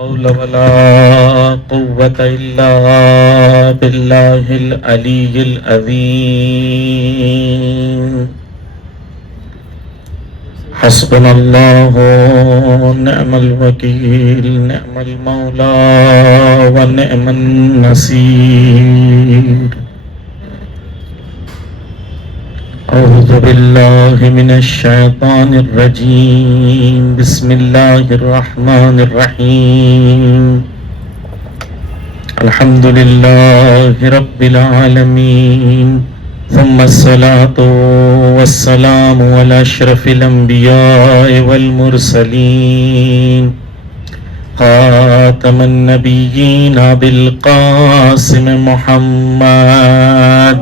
حول ولا قوة إلا بالله العلي العظيم حسبنا الله ونعم الوكيل نعم المولى ونعم النصير أعوذ بالله من الشيطان الرجيم بسم الله الرحمن الرحيم الحمد لله رب العالمين ثم الصلاة والسلام على أشرف الأنبياء والمرسلين خاتم النبيين بالقاسم محمد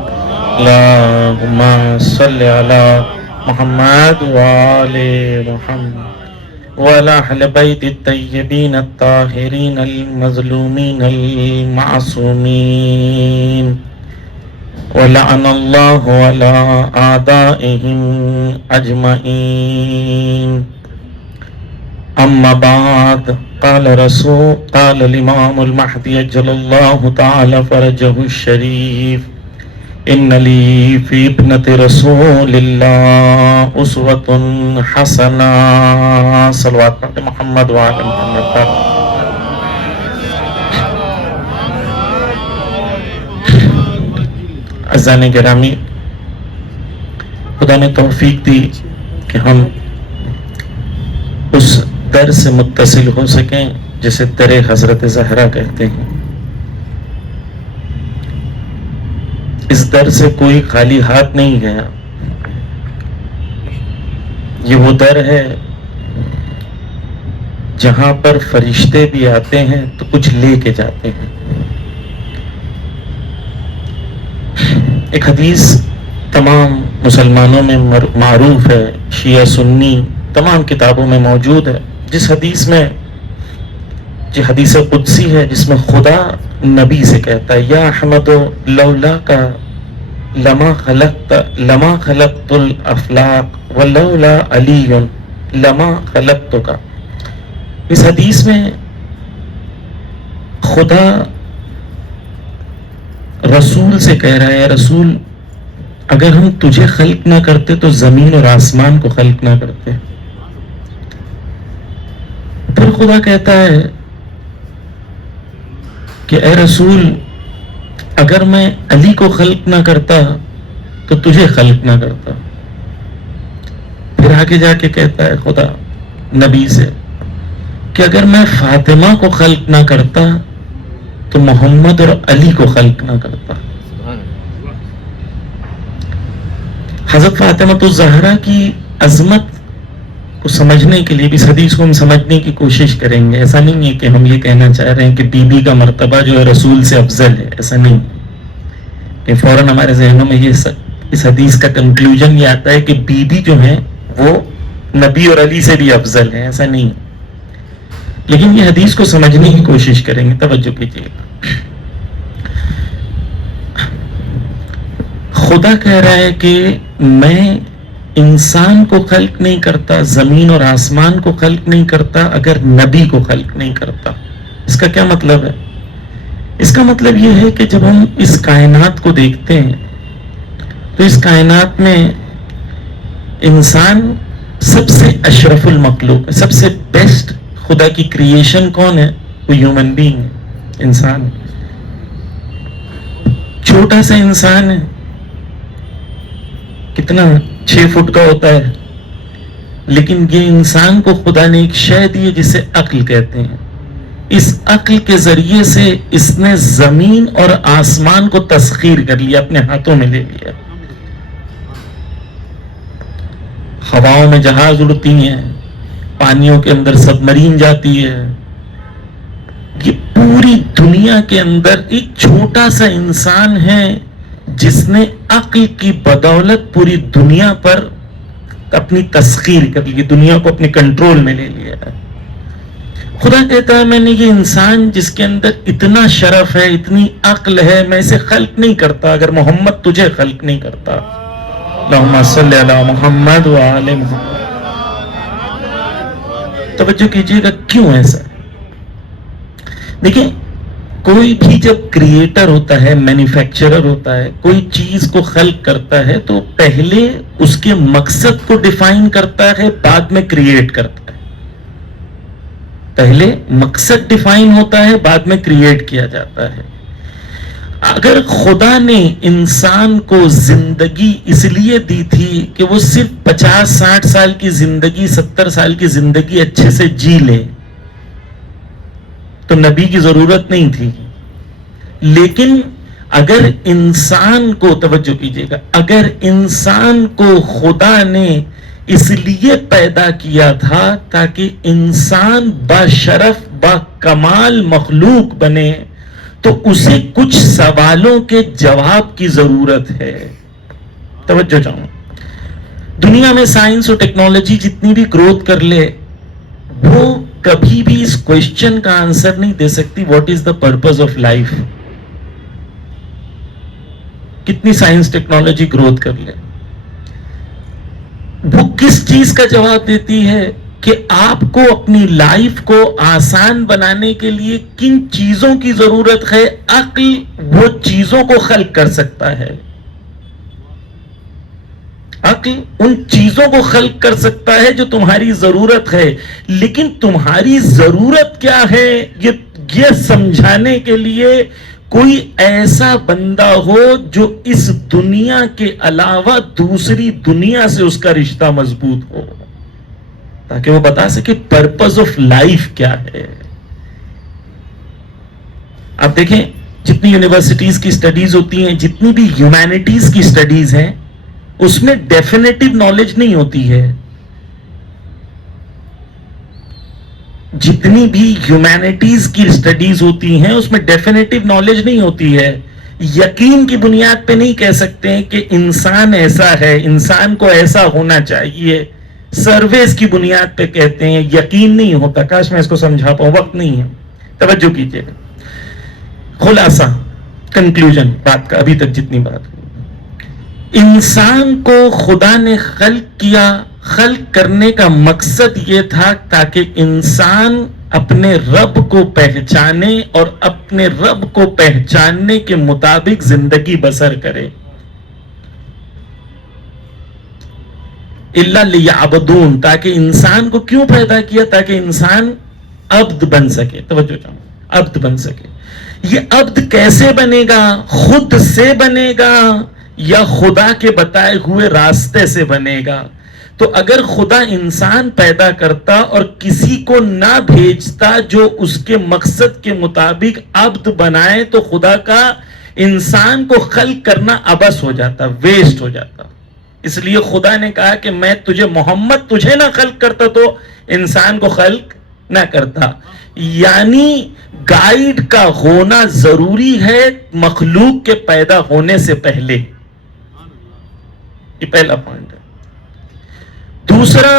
اللهم صل على محمد وآل محمد وعلى أهل بيت الطيبين الطاهرين المظلومين المعصومين ولعن الله على أعدائهم أجمعين أما بعد قال الإمام المهدي أجل الله تعالى فرجه الشريف إن لي في ابنة رسول الله أسوة حسنة صلوات محمد وعلى محمد. عزیزان گرامی، خدا نے توفیق دی کہ ہم اس در سے متصل ہو سکیں جسے در حضرت زہرا کہتے ہیں. اس در سے کوئی خالی ہاتھ نہیں گیا. یہ وہ در ہے جہاں پر فرشتے بھی آتے ہیں تو کچھ لے کے جاتے ہیں. ایک حدیث تمام مسلمانوں میں معروف ہے، شیعہ سنی تمام کتابوں میں موجود ہے، جس حدیث میں جو حدیث قدسی ہے جس میں خدا نبی سے کہتا ہے یا احمد لولا کا لما خلقت الافلاق ولولا علی لما خلقت کا. اس حدیث میں خدا رسول سے کہہ رہا ہے رسول اگر ہم تجھے خلق نہ کرتے تو زمین اور آسمان کو خلق نہ کرتے. پھر خدا کہتا ہے کہ اے رسول اگر میں علی کو خلق نہ کرتا تو تجھے خلق نہ کرتا. پھر آگے جا کے کہتا ہے خدا نبی سے کہ اگر میں فاطمہ کو خلق نہ کرتا تو محمد اور علی کو خلق نہ کرتا. حضرت فاطمہ الزہرا کی عظمت کو سمجھنے کے لیے بھی اس حدیث کو ہم سمجھنے کی کوشش کریں گے. ایسا نہیں ہے کہ ہم یہ کہنا چاہ رہے ہیں کہ بی بی کا مرتبہ جو ہے رسول سے افضل ہے، ایسا نہیں کہ فوراً ہمارے ذہنوں میں یہ اس حدیث کا کنکلوژن یہ آتا ہے کہ بی بی جو ہیں وہ نبی اور علی سے بھی افضل ہیں، ایسا نہیں. لیکن یہ حدیث کو سمجھنے کی کوشش کریں گے. توجہ کیجیے. خدا کہہ رہا ہے کہ میں انسان کو خلق نہیں کرتا، زمین اور آسمان کو خلق نہیں کرتا اگر نبی کو خلق نہیں کرتا. اس کا کیا مطلب ہے؟ اس کا مطلب یہ ہے کہ جب ہم اس کائنات کو دیکھتے ہیں تو اس کائنات میں انسان سب سے اشرف المخلوق ہے، سب سے بیسٹ خدا کی کریشن کون ہے؟ وہ ہیومن بینگ ہے، انسان. چھوٹا سا انسان ہے، کتنا 6 فٹ کا ہوتا ہے، لیکن یہ انسان کو خدا نے ایک شے دی ہے جسے عقل کہتے ہیں. اس عقل کے ذریعے سے اس نے زمین اور آسمان کو تسخیر کر لیا، اپنے ہاتھوں میں لے لیا. ہواؤں میں جہاز اڑتی ہیں، پانیوں کے اندر سب مرین جاتی ہے. یہ پوری دنیا کے اندر ایک چھوٹا سا انسان ہے جس نے عقل کی بدولت پوری دنیا پر اپنی تسخیر کر لی، دنیا کو اپنے کنٹرول میں لے لیا. خدا کہتا ہے میں نے یہ انسان جس کے اندر اتنا شرف ہے، اتنی عقل ہے، میں اسے خلق نہیں کرتا اگر محمد تجھے خلق نہیں کرتا. اللہم صلی علی محمد و آل محمد. توجہ کیجئے گا کیوں ایسا. دیکھیں کوئی بھی جب کریٹر ہوتا ہے، مینوفیکچرر ہوتا ہے، کوئی چیز کو خلق کرتا ہے تو پہلے اس کے مقصد کو ڈیفائن کرتا ہے، بعد میں کریٹ کرتا ہے. پہلے مقصد ڈیفائن ہوتا ہے، بعد میں کریٹ کیا جاتا ہے. اگر خدا نے انسان کو زندگی اس لیے دی تھی کہ وہ صرف 50-60 سال کی زندگی، 70 سال کی زندگی اچھے سے جی لے تو نبی کی ضرورت نہیں تھی. لیکن اگر انسان کو، توجہ کیجئے گا، اگر انسان کو خدا نے اس لیے پیدا کیا تھا تاکہ انسان باشرف باکمال مخلوق بنے، تو اسے کچھ سوالوں کے جواب کی ضرورت ہے. توجہ چاہوں، دنیا میں سائنس اور ٹیکنالوجی جتنی بھی گروتھ کر لے، وہ کبھی بھی اس کوشچن کا آنسر نہیں دے سکتی what is the purpose of life. کتنی سائنس ٹیکنالوجی گروتھ کر لے، وہ کس چیز کا جواب دیتی ہے کہ آپ کو اپنی لائف کو آسان بنانے کے لیے کن چیزوں کی ضرورت ہے. عقل وہ چیزوں کو خلق کر سکتا ہے، عقل ان چیزوں کو خلق کر سکتا ہے جو تمہاری ضرورت ہے. لیکن تمہاری ضرورت کیا ہے یہ سمجھانے کے لیے کوئی ایسا بندہ ہو جو اس دنیا کے علاوہ دوسری دنیا سے اس کا رشتہ مضبوط ہو، تاکہ وہ بتا سکے پرپز آف لائف کیا ہے. آپ دیکھیں جتنی یونیورسٹیز کی سٹڈیز ہوتی ہیں، جتنی بھی ہیومینٹیز کی سٹڈیز ہیں، اس میں ڈیفینیٹو نالج نہیں ہوتی ہے. جتنی بھی ہیومینٹیز کی سٹڈیز ہوتی ہیں اس میں ڈیفینیٹو نالج نہیں ہوتی ہے. یقین کی بنیاد پہ نہیں کہہ سکتے ہیں کہ انسان ایسا ہے، انسان کو ایسا ہونا چاہیے. سرویز کی بنیاد پہ کہتے ہیں، یقین نہیں ہوتا. کاش میں اس کو سمجھا پاؤں، وقت نہیں ہے. توجہ کیجیے، خلاصہ کنکلوژن بات کا، ابھی تک جتنی بات ہوئی. انسان کو خدا نے خلق کیا، خلق کرنے کا مقصد یہ تھا تاکہ انسان اپنے رب کو پہچانے اور اپنے رب کو پہچاننے کے مطابق زندگی بسر کرے. الا لیعبدون، تاکہ انسان کو کیوں پیدا کیا؟ تاکہ انسان عبد بن سکے. توجہ چاہوں، عبد بن سکے. یہ عبد کیسے بنے گا؟ خود سے بنے گا یا خدا کے بتائے ہوئے راستے سے بنے گا؟ تو اگر خدا انسان پیدا کرتا اور کسی کو نہ بھیجتا جو اس کے مقصد کے مطابق عبد بنائے، تو خدا کا انسان کو خلق کرنا عبث ہو جاتا، ویسٹ ہو جاتا. اس لیے خدا نے کہا کہ میں تجھے، محمد تجھے نہ خلق کرتا تو انسان کو خلق نہ کرتا. یعنی گائیڈ کا ہونا ضروری ہے مخلوق کے پیدا ہونے سے پہلے. یہ پہلا پوائنٹ ہے. دوسرا،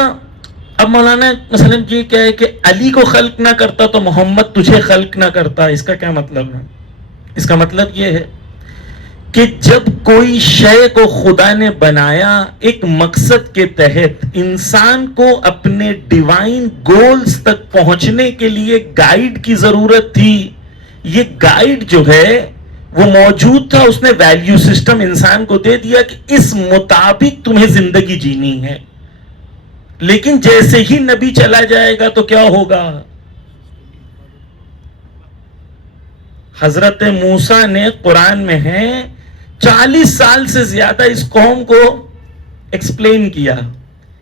اب مولانا مثلا یہ کیا ہے کہ علی کو خلق نہ کرتا تو محمد تجھے خلق نہ کرتا. اس کا کیا مطلب ہے؟ اس کا مطلب یہ ہے کہ جب کوئی شے کو خدا نے بنایا ایک مقصد کے تحت، انسان کو اپنے ڈیوائن گولز تک پہنچنے کے لیے گائیڈ کی ضرورت تھی. یہ گائیڈ جو ہے وہ موجود تھا، اس نے ویلیو سسٹم انسان کو دے دیا کہ اس مطابق تمہیں زندگی جینی ہے. لیکن جیسے ہی نبی چلا جائے گا تو کیا ہوگا؟ حضرت موسیٰ نے، قرآن میں ہے، 40 سال سے زیادہ اس قوم کو ایکسپلین کیا،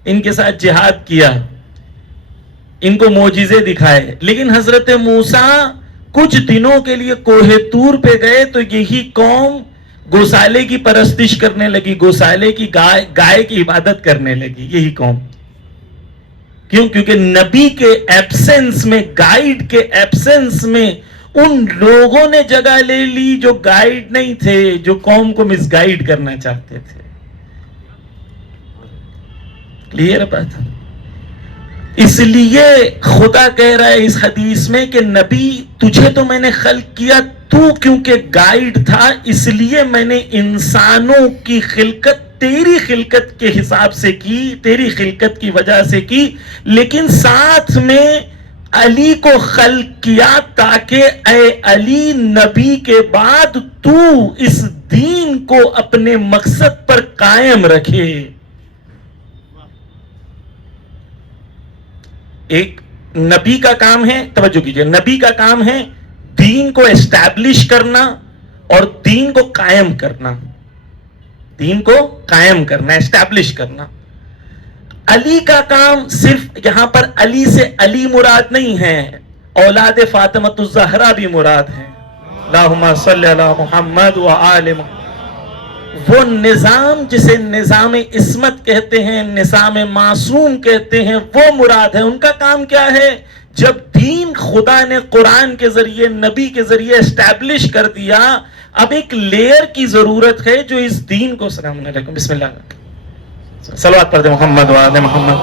ان کے ساتھ جہاد کیا، ان کو معجزے دکھائے. لیکن حضرت موسیٰ کچھ دنوں کے لیے کوہ طور پہ گئے تو یہی قوم گوسالے کی پرستش کرنے لگی، گوسالے کی گائے کی عبادت کرنے لگی. یہی قوم کیوں؟ کیونکہ نبی کے ایبسنس میں، گائیڈ کے ایبسنس میں ان لوگوں نے جگہ لے لی جو گائیڈ نہیں تھے، جو قوم کو مس گائیڈ کرنا چاہتے تھے. کلیئر بات؟ اس لیے خدا کہہ رہا ہے اس حدیث میں کہ نبی تجھے تو میں نے خلق کیا، تو کیونکہ گائیڈ تھا اس لیے میں نے انسانوں کی خلقت تیری خلقت کے حساب سے کی، تیری خلقت کی وجہ سے کی. لیکن ساتھ میں علی کو خلق کیا تاکہ اے علی نبی کے بعد تو اس دین کو اپنے مقصد پر قائم رکھے. ایک نبی کا کام ہے، توجہ کیجئے، نبی کا کام ہے دین کو اسٹیبلش کرنا اور دین کو قائم کرنا، دین کو قائم کرنا، اسٹیبلش کرنا. علی کا کام صرف یہاں پر علی سے علی مراد نہیں ہے، اولاد فاطمہ الزہرا بھی مراد ہے. اللہم صلی علی محمد و آل محمد. وہ نظام جسے نظام عصمت کہتے ہیں، نظام معصوم کہتے ہیں، وہ مراد ہے. ان کا کام کیا ہے؟ جب دین خدا نے قرآن کے ذریعے نبی کے ذریعے اسٹیبلش کر دیا، اب ایک لیئر کی ضرورت ہے جو اس دین کو. السلام علیکم، بسم اللہ، صلوات پڑھ دیں محمد و آل محمد.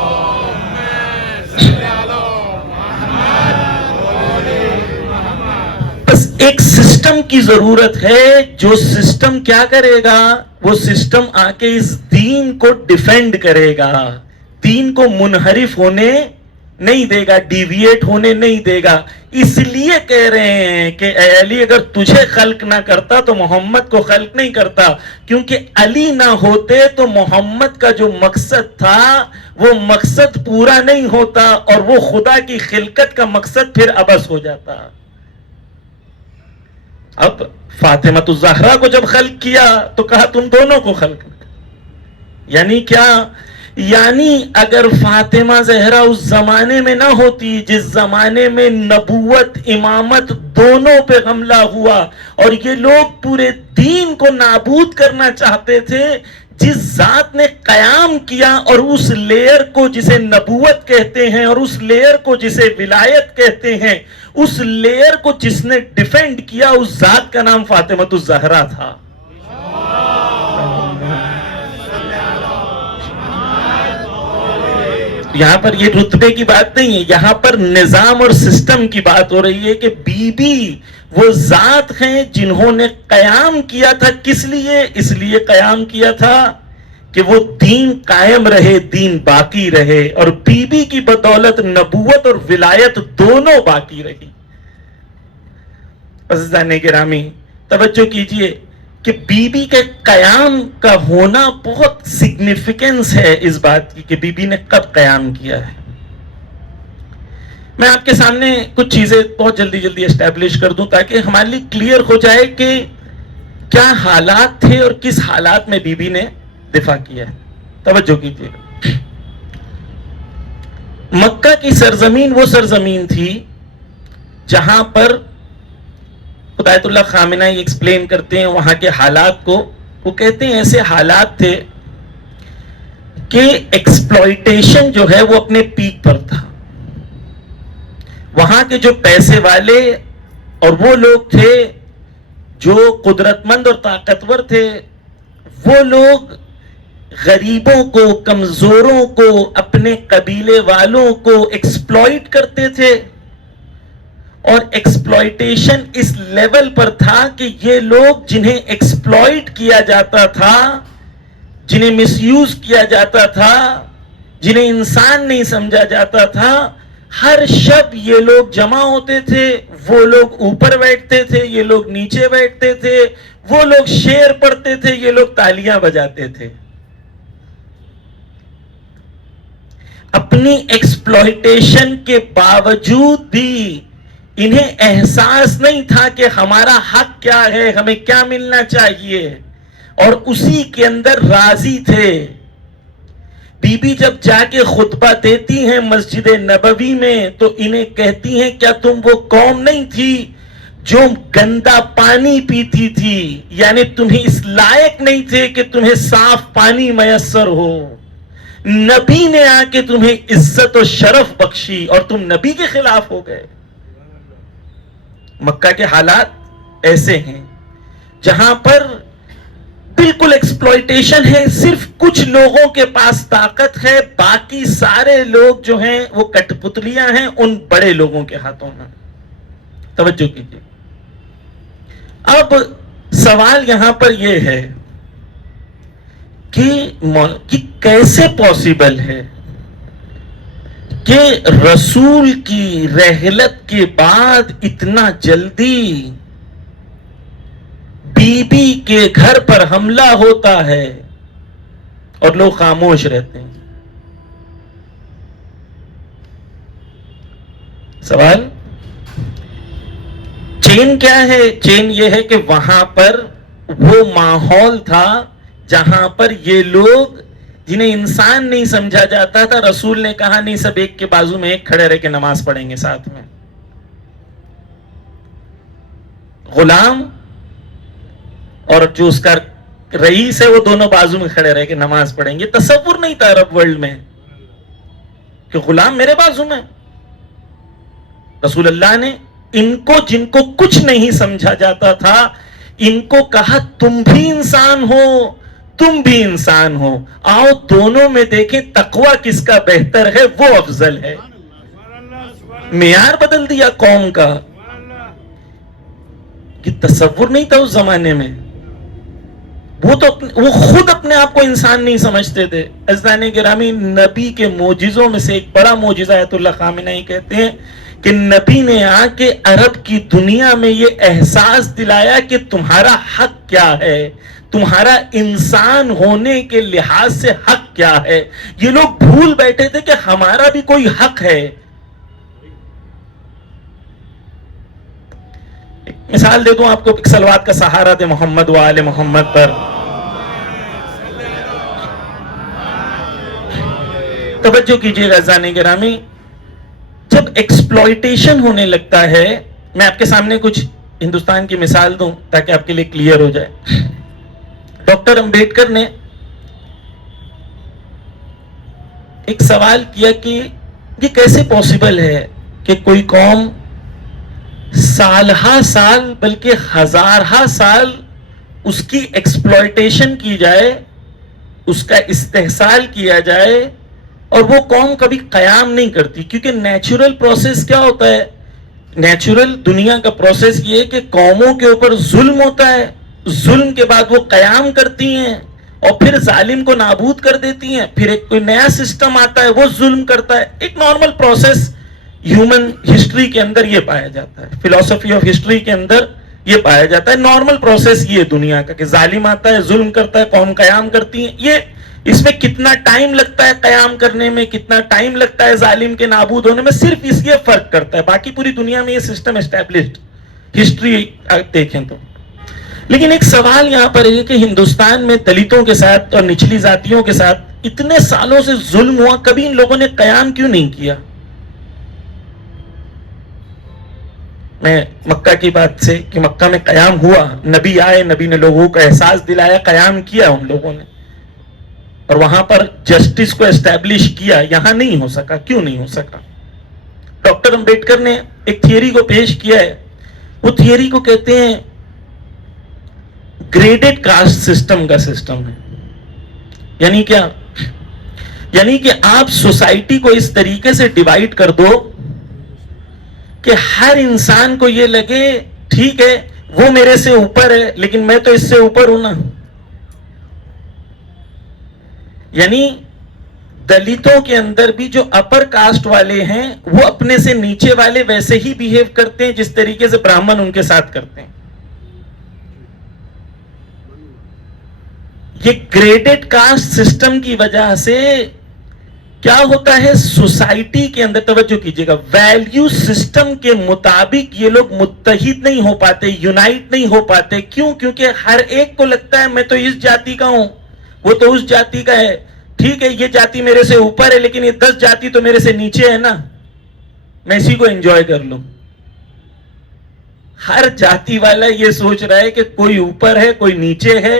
بس ایک سسٹم کی ضرورت ہے، جو سسٹم کیا کرے گا؟ وہ سسٹم آ کے اس دین کو ڈیفینڈ کرے گا، دین کو منحرف ہونے نہیں دے گا، ڈیویٹ ہونے نہیں دے گا. اس لیے کہہ رہے ہیں کہ اے علی اگر تجھے خلق نہ کرتا تو محمد کو خلق نہیں کرتا، کیونکہ علی نہ ہوتے تو محمد کا جو مقصد تھا وہ مقصد پورا نہیں ہوتا اور وہ خدا کی خلقت کا مقصد پھر عبث ہو جاتا. اب فاطمہ الزہرا کو جب خلق کیا تو کہا تم دونوں کو خلق کرو. یعنی کیا؟ یعنی اگر فاطمہ زہرا اس زمانے میں نہ ہوتی جس زمانے میں نبوت امامت دونوں پہ حملہ ہوا اور یہ لوگ پورے دین کو نابود کرنا چاہتے تھے، جس ذات نے قیام کیا اور اس لیئر کو جسے نبوت کہتے ہیں اور اس لیئر کو جسے ولایت کہتے ہیں، اس لیئر کو جس نے ڈیفینڈ کیا، اس ذات کا نام فاطمہ الزہرا تھا. یہاں پر یہ رتبے کی بات نہیں ہے، یہاں پر نظام اور سسٹم کی بات ہو رہی ہے کہ بی بی وہ ذات ہیں جنہوں نے قیام کیا تھا. کس لیے؟ اس لیے قیام کیا تھا کہ وہ دین قائم رہے، دین باقی رہے، اور بی بی کی بدولت نبوت اور ولایت دونوں باقی رہی. عزیزان گرامی توجہ کیجئے کہ بی بی کے قیام کا ہونا بہت سگنیفیکنس ہے اس بات کی کہ بی بی نے کب قیام کیا ہے. میں آپ کے سامنے کچھ چیزیں بہت جلدی اسٹیبلش کر دوں تاکہ ہمارے لیے کلیئر ہو جائے کہ کیا حالات تھے اور کس حالات میں بی بی نے دفاع کیا ہے. توجہ کیجیے. مکہ کی سرزمین وہ سرزمین تھی جہاں پر ہدایت اللہ خامنہئی ایکسپلین کرتے ہیں وہاں کے حالات کو. وہ کہتے ہیں ایسے حالات تھے کہ ایکسپلائٹیشن جو ہے وہ اپنے پیک پر تھا. وہاں کے جو پیسے والے اور وہ لوگ تھے جو قدرت مند اور طاقتور تھے، وہ لوگ غریبوں کو، کمزوروں کو، اپنے قبیلے والوں کو ایکسپلائٹ کرتے تھے. اور ایکسپلائٹیشن اس لیول پر تھا کہ یہ لوگ جنہیں ایکسپلائٹ کیا جاتا تھا، جنہیں مس یوز کیا جاتا تھا، جنہیں انسان نہیں سمجھا جاتا تھا، ہر شب یہ لوگ جمع ہوتے تھے. وہ لوگ اوپر بیٹھتے تھے، یہ لوگ نیچے بیٹھتے تھے، وہ لوگ شعر پڑھتے تھے، یہ لوگ تالیاں بجاتے تھے. اپنی ایکسپلائٹیشن کے باوجود بھی انہیں احساس نہیں تھا کہ ہمارا حق کیا ہے، ہمیں کیا ملنا چاہیے، اور اسی کے اندر راضی تھے. بی بی جب جا کے خطبہ دیتی ہیں مسجد نبوی میں تو انہیں کہتی ہیں کیا تم وہ قوم نہیں تھی جو گندا پانی پیتی تھی؟ یعنی تمہیں اس لائق نہیں تھے کہ تمہیں صاف پانی میسر ہو. نبی نے آ کے تمہیں عزت و شرف بخشی اور تم نبی کے خلاف ہو گئے. مکہ کے حالات ایسے ہیں جہاں پر بالکل ایکسپلائٹیشن ہے. صرف کچھ لوگوں کے پاس طاقت ہے، باقی سارے لوگ جو ہیں وہ کٹ پتلیاں ہیں ان بڑے لوگوں کے ہاتھوں میں. توجہ کیجیے. اب سوال یہاں پر یہ ہے کہ کیسے پاسبل ہے کہ رسول کی رحلت کے بعد اتنا جلدی بی بی کے گھر پر حملہ ہوتا ہے اور لوگ خاموش رہتے ہیں. سوال چین کیا ہے؟ چین یہ ہے کہ وہاں پر وہ ماحول تھا جہاں پر یہ لوگ جنہیں انسان نہیں سمجھا جاتا تھا، رسول نے کہا نہیں، سب ایک کے بازو میں ایک کھڑے رہ کے نماز پڑھیں گے ساتھ میں. غلام اور جو اس کا رئیس ہے وہ دونوں بازو میں کھڑے رہ کے نماز پڑھیں گے. تصور نہیں تھا عرب ورلڈ میں کہ غلام میرے بازو میں. رسول اللہ نے ان کو، جن کو کچھ نہیں سمجھا جاتا تھا، ان کو کہا تم بھی انسان ہو، تم بھی انسان ہو، آؤ دونوں میں دیکھیں تقوی کس کا بہتر ہے، وہ افضل ہے. معیار بدل دیا قوم کا. کہ تصور نہیں تھا اس زمانے میں. وہ خود اپنے آپ کو انسان نہیں سمجھتے تھے. عزیزان گرامی، نبی کے معجزوں میں سے ایک بڑا معجزہ آیت اللہ خامنہئی کہتے ہیں کہ نبی نے آ کے عرب کی دنیا میں یہ احساس دلایا کہ تمہارا حق کیا ہے، تمہارا انسان ہونے کے لحاظ سے حق کیا ہے. یہ لوگ بھول بیٹھے تھے کہ ہمارا بھی کوئی حق ہے. مثال دے دوں آپ کو، ایک صلوات کا سہارا دے محمد و آل محمد پر. توجہ کیجیے عزیزان گرامی، جب ایکسپلائٹیشن ہونے لگتا ہے، میں آپ کے سامنے کچھ ہندوستان کی مثال دوں تاکہ آپ کے لیے کلیئر ہو جائے. ڈاکٹر امبیڈکر نے ایک سوال کیا کہ یہ کیسے پاسبل ہے کہ کوئی قوم سالہ سال بلکہ ہزارہ سال اس کی ایکسپلائٹیشن کی جائے، اس کا استحصال کیا جائے، اور وہ قوم کبھی قیام نہیں کرتی. کیونکہ نیچرل پروسیس کیا ہوتا ہے؟ نیچرل دنیا کا پروسیس یہ ہے کہ قوموں کے اوپر ظلم ہوتا ہے، ظلم کے بعد وہ قیام کرتی ہیں اور پھر ظالم کو نابود کر دیتی ہیں، پھر ایک کوئی نیا سسٹم آتا ہے وہ ظلم کرتا ہے. ایک نارمل پروسیس ہیومن ہسٹری کے اندر یہ پایا جاتا ہے، فلسفی آف ہسٹری کے اندر یہ پایا جاتا ہے. نارمل پروسیس یہ دنیا کا کہ ظالم آتا ہے، ظلم کرتا ہے، قوم قیام کرتی ہیں. یہ اس میں کتنا ٹائم لگتا ہے قیام کرنے میں، کتنا ٹائم لگتا ہے ظالم کے نابود ہونے میں، صرف اس لیے فرق کرتا ہے. باقی پوری دنیا میں یہ سسٹم اسٹیبلشڈ، ہسٹری دیکھیں تو. لیکن ایک سوال یہاں پر ہے کہ ہندوستان میں دلتوں کے ساتھ اور نچلی ذاتیوں کے ساتھ اتنے سالوں سے ظلم ہوا، کبھی ان لوگوں نے قیام کیوں نہیں کیا؟ میں مکہ کی بات سے کہ مکہ میں قیام ہوا، نبی آئے، نبی نے لوگوں کو احساس دلایا، قیام کیا ان لوگوں نے، اور وہاں پر جسٹس کو اسٹیبلش کیا. یہاں نہیں ہو سکا. کیوں نہیں ہو سکا؟ ڈاکٹر امبیڈکر نے ایک تھیوری کو پیش کیا ہے. وہ تھیوری کو کہتے ہیں گریڈڈ کاسٹ سسٹم کا سسٹم ہے. یعنی کیا؟ یعنی کہ آپ سوسائٹی کو اس طریقے سے ڈیوائڈ کر دو کہ ہر انسان کو یہ لگے ٹھیک ہے وہ میرے سے اوپر ہے لیکن میں تو اس سے اوپر ہوں نا. یعنی دلتوں کے اندر بھی جو اپر کاسٹ والے ہیں وہ اپنے سے نیچے والے ویسے ہی بیہیو کرتے ہیں جس طریقے سے برہمن ان کے ساتھ کرتے ہیں. یہ گریڈڈ کاسٹ سسٹم کی وجہ سے کیا ہوتا ہے سوسائٹی کے اندر، توجہ کیجیے گا، ویلیو سسٹم کے مطابق یہ لوگ متحد نہیں ہو پاتے، یونائٹ نہیں ہو پاتے. کیوں؟ کیونکہ ہر ایک کو لگتا ہے میں تو اس جاتی کا ہوں، وہ تو اس جاتی کا ہے. ٹھیک ہے یہ جاتی میرے سے اوپر ہے لیکن یہ 10 جاتی تو میرے سے نیچے ہے نا، میں اسی کو انجوائے کر لوں. ہر جاتی والا یہ سوچ رہا ہے کہ کوئی اوپر ہے کوئی نیچے ہے،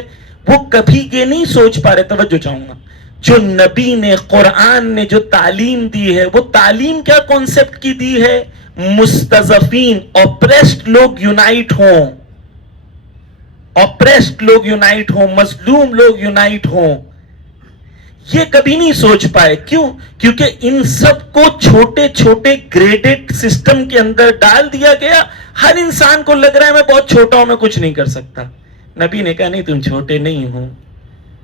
وہ کبھی یہ نہیں سوچ پا رہے. توجہ چاہوں گا، جو نبی نے، قرآن نے جو تعلیم دی ہے وہ تعلیم کیا کانسیپٹ کی دی ہے؟ مستضعفین، اوپریسڈ لوگ یونائٹ ہوں، اوپریسڈ لوگ یونائٹ ہوں، مظلوم لوگ یونائٹ ہوں. یہ کبھی نہیں سوچ پائے. کیوں؟ کیونکہ ان سب کو چھوٹے چھوٹے گریڈڈ سسٹم کے اندر ڈال دیا گیا. ہر انسان کو لگ رہا ہے میں بہت چھوٹا ہوں، میں کچھ نہیں کر سکتا. نبی نے کہا نہیں، تم چھوٹے نہیں ہو،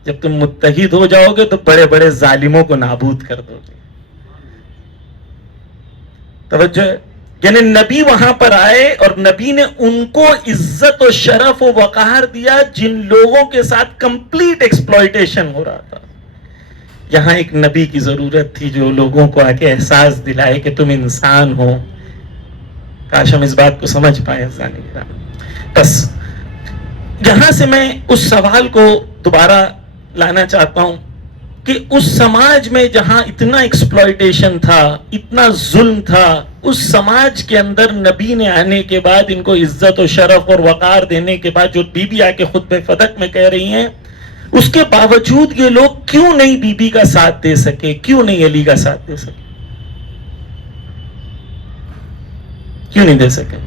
جب تم متحد ہو جاؤ گے تو بڑے بڑے ظالموں کو نابود کر دو گے. توجہ ہے؟ یعنی نبی وہاں پر آئے اور نبی نے ان کو عزت و شرف و وقار دیا جن لوگوں کے ساتھ کمپلیٹ ایکسپلائٹیشن ہو رہا تھا. یہاں ایک نبی کی ضرورت تھی جو لوگوں کو آ کے احساس دلائے کہ تم انسان ہو. کاش ہم اس بات کو سمجھ پائے. بس یہاں سے میں اس سوال کو دوبارہ لانا چاہتا ہوں کہ اس سماج میں جہاں اتنا ایکسپلائٹیشن تھا، اتنا ظلم تھا، اس سماج کے اندر نبی نے آنے کے بعد ان کو عزت و شرف اور وقار دینے کے بعد جو بی بی آ کے خطبہ فتح میں کہہ رہی ہیں، اس کے باوجود یہ لوگ کیوں نہیں بی بی کا ساتھ دے سکے، کیوں نہیں علی کا ساتھ دے سکے، کیوں نہیں دے سکے؟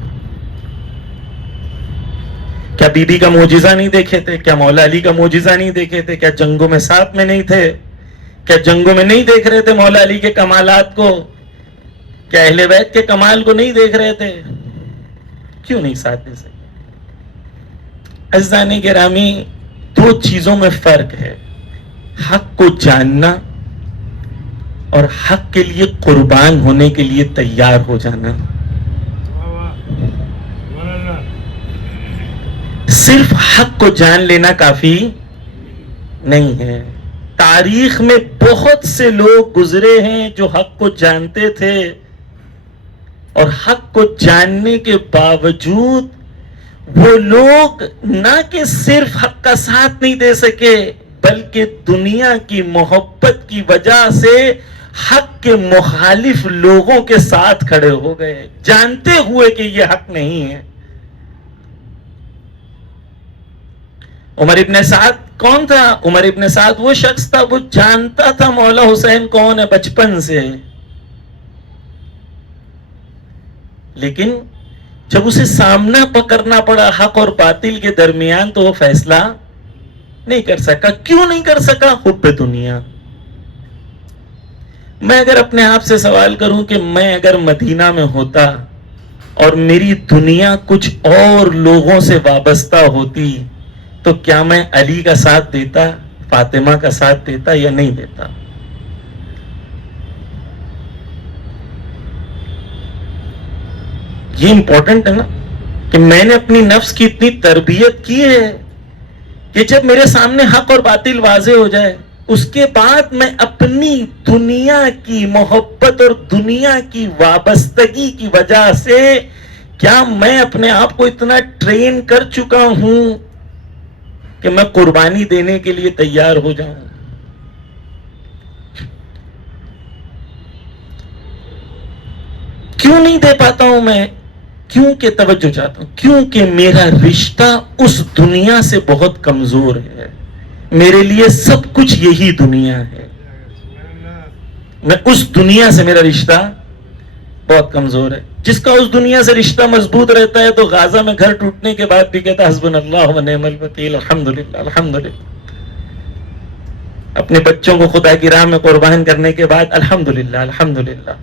کیا بی بی کا معجزہ نہیں دیکھے تھے؟ کیا مولا علی کا معجزہ نہیں دیکھے تھے؟ کیا جنگوں میں ساتھ میں نہیں تھے؟ کیا جنگوں میں نہیں دیکھ رہے تھے مولا علی کے کمالات کو؟ کیا اہل بیت کے کمال کو نہیں دیکھ رہے تھے؟ کیوں نہیں ساتھ دے سکے؟ عزیزان گرامی، دو چیزوں میں فرق ہے: حق کو جاننا اور حق کے لیے قربان ہونے کے لیے تیار ہو جانا. صرف حق کو جان لینا کافی نہیں ہے. تاریخ میں بہت سے لوگ گزرے ہیں جو حق کو جانتے تھے اور حق کو جاننے کے باوجود وہ لوگ نہ کہ صرف حق کا ساتھ نہیں دے سکے بلکہ دنیا کی محبت کی وجہ سے حق کے مخالف لوگوں کے ساتھ کھڑے ہو گئے، جانتے ہوئے کہ یہ حق نہیں ہے. عمر ابن سعد کون تھا؟ عمر ابن سعد وہ شخص تھا، وہ جانتا تھا مولا حسین کون ہے بچپن سے، لیکن جب اسے سامنا پکڑنا پڑا حق اور باطل کے درمیان تو وہ فیصلہ نہیں کر سکا. کیوں نہیں کر سکا؟ حب دنیا. میں اگر اپنے آپ سے سوال کروں کہ میں اگر مدینہ میں ہوتا اور میری دنیا کچھ اور لوگوں سے وابستہ ہوتی تو کیا میں علی کا ساتھ دیتا، فاطمہ کا ساتھ دیتا یا نہیں دیتا؟ یہ امپورٹنٹ ہے نا کہ میں نے اپنی نفس کی اتنی تربیت کی ہے کہ جب میرے سامنے حق اور باطل واضح ہو جائے اس کے بعد میں اپنی دنیا کی محبت اور دنیا کی وابستگی کی وجہ سے کیا میں اپنے آپ کو اتنا ٹرین کر چکا ہوں کہ میں قربانی دینے کے لیے تیار ہو جاؤں؟ کیوں نہیں دے پاتا ہوں میں؟ کیونکہ توجہ چاہتا ہوں، کیونکہ میرا رشتہ اس دنیا سے بہت کمزور ہے. میرے لیے سب کچھ یہی دنیا ہے. میں اس دنیا سے میرا رشتہ بہت کمزور ہے. جس کا اس دنیا سے رشتہ مضبوط رہتا ہے تو غازہ میں گھر ٹوٹنے کے بعد بھی کہتا حسبنا اللہ و نعم الوکیل، الحمدللہ الحمدللہ. اپنے بچوں کو خدا کی راہ میں قربان کرنے کے بعد الحمدللہ الحمدللہ.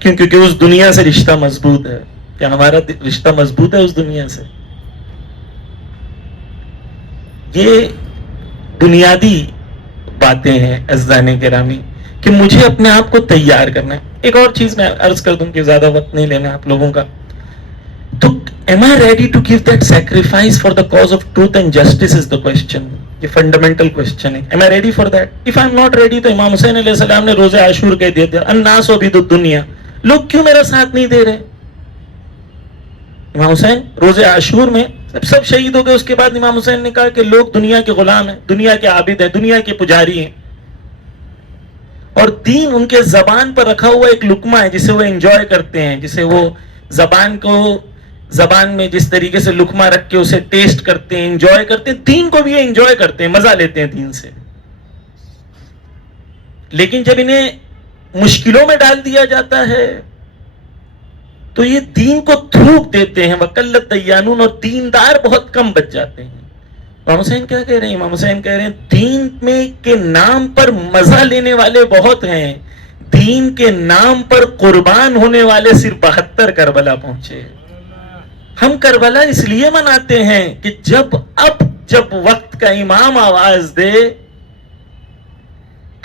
کیونکہ اس دنیا سے رشتہ مضبوط ہے. کیا ہمارا رشتہ مضبوط ہے اس دنیا سے؟ یہ بنیادی باتیں ہیں عزیزان گرامی کہ مجھے اپنے آپ کو تیار کرنا ہے. ایک اور چیز میں عرض کر دوں کہ زیادہ وقت نہیں لینا آپ لوگوں کا. تو am I ready to give that sacrifice for the cause of truth and justice is the question. یہ فنڈامنٹل کوشچن ہے. Am I ready for that? If I'm not ready تو امام حسین علیہ السلام نے روزہ عاشور کہہ دیا تھا الناس عبید الدنیا. لوگ کیوں میرا ساتھ نہیں دے رہے؟ امام حسین روزہ عاشور میں سب شہید ہو گئے. اس کے بعد امام حسین نے کہا کہ لوگ دنیا کے غلام ہیں، دنیا کے عابد ہیں، دنیا کے پجاری ہیں، اور دین ان کے زبان پر رکھا ہوا ایک لقمہ ہے جسے وہ انجوائے کرتے ہیں، جسے وہ زبان میں جس طریقے سے لقمہ رکھ کے اسے ٹیسٹ کرتے ہیں، انجوائے کرتے ہیں. دین کو بھی یہ انجوائے کرتے ہیں، مزہ لیتے ہیں دین سے. لیکن جب انہیں مشکلوں میں ڈال دیا جاتا ہے تو یہ دین کو تھوک دیتے ہیں. وَقَلَّتْ دَيَّانُونَ، اور دیندار بہت کم بچ جاتے ہیں. امام حسین کیا کہہ رہے ہیں؟ امام حسین کہہ رہے ہیں دین میں کے نام پر مزہ لینے والے بہت ہیں، دین کے نام پر قربان ہونے والے صرف 72 کربلا پہنچے. ہم کربلا اس لیے مناتے ہیں کہ جب وقت کا امام آواز دے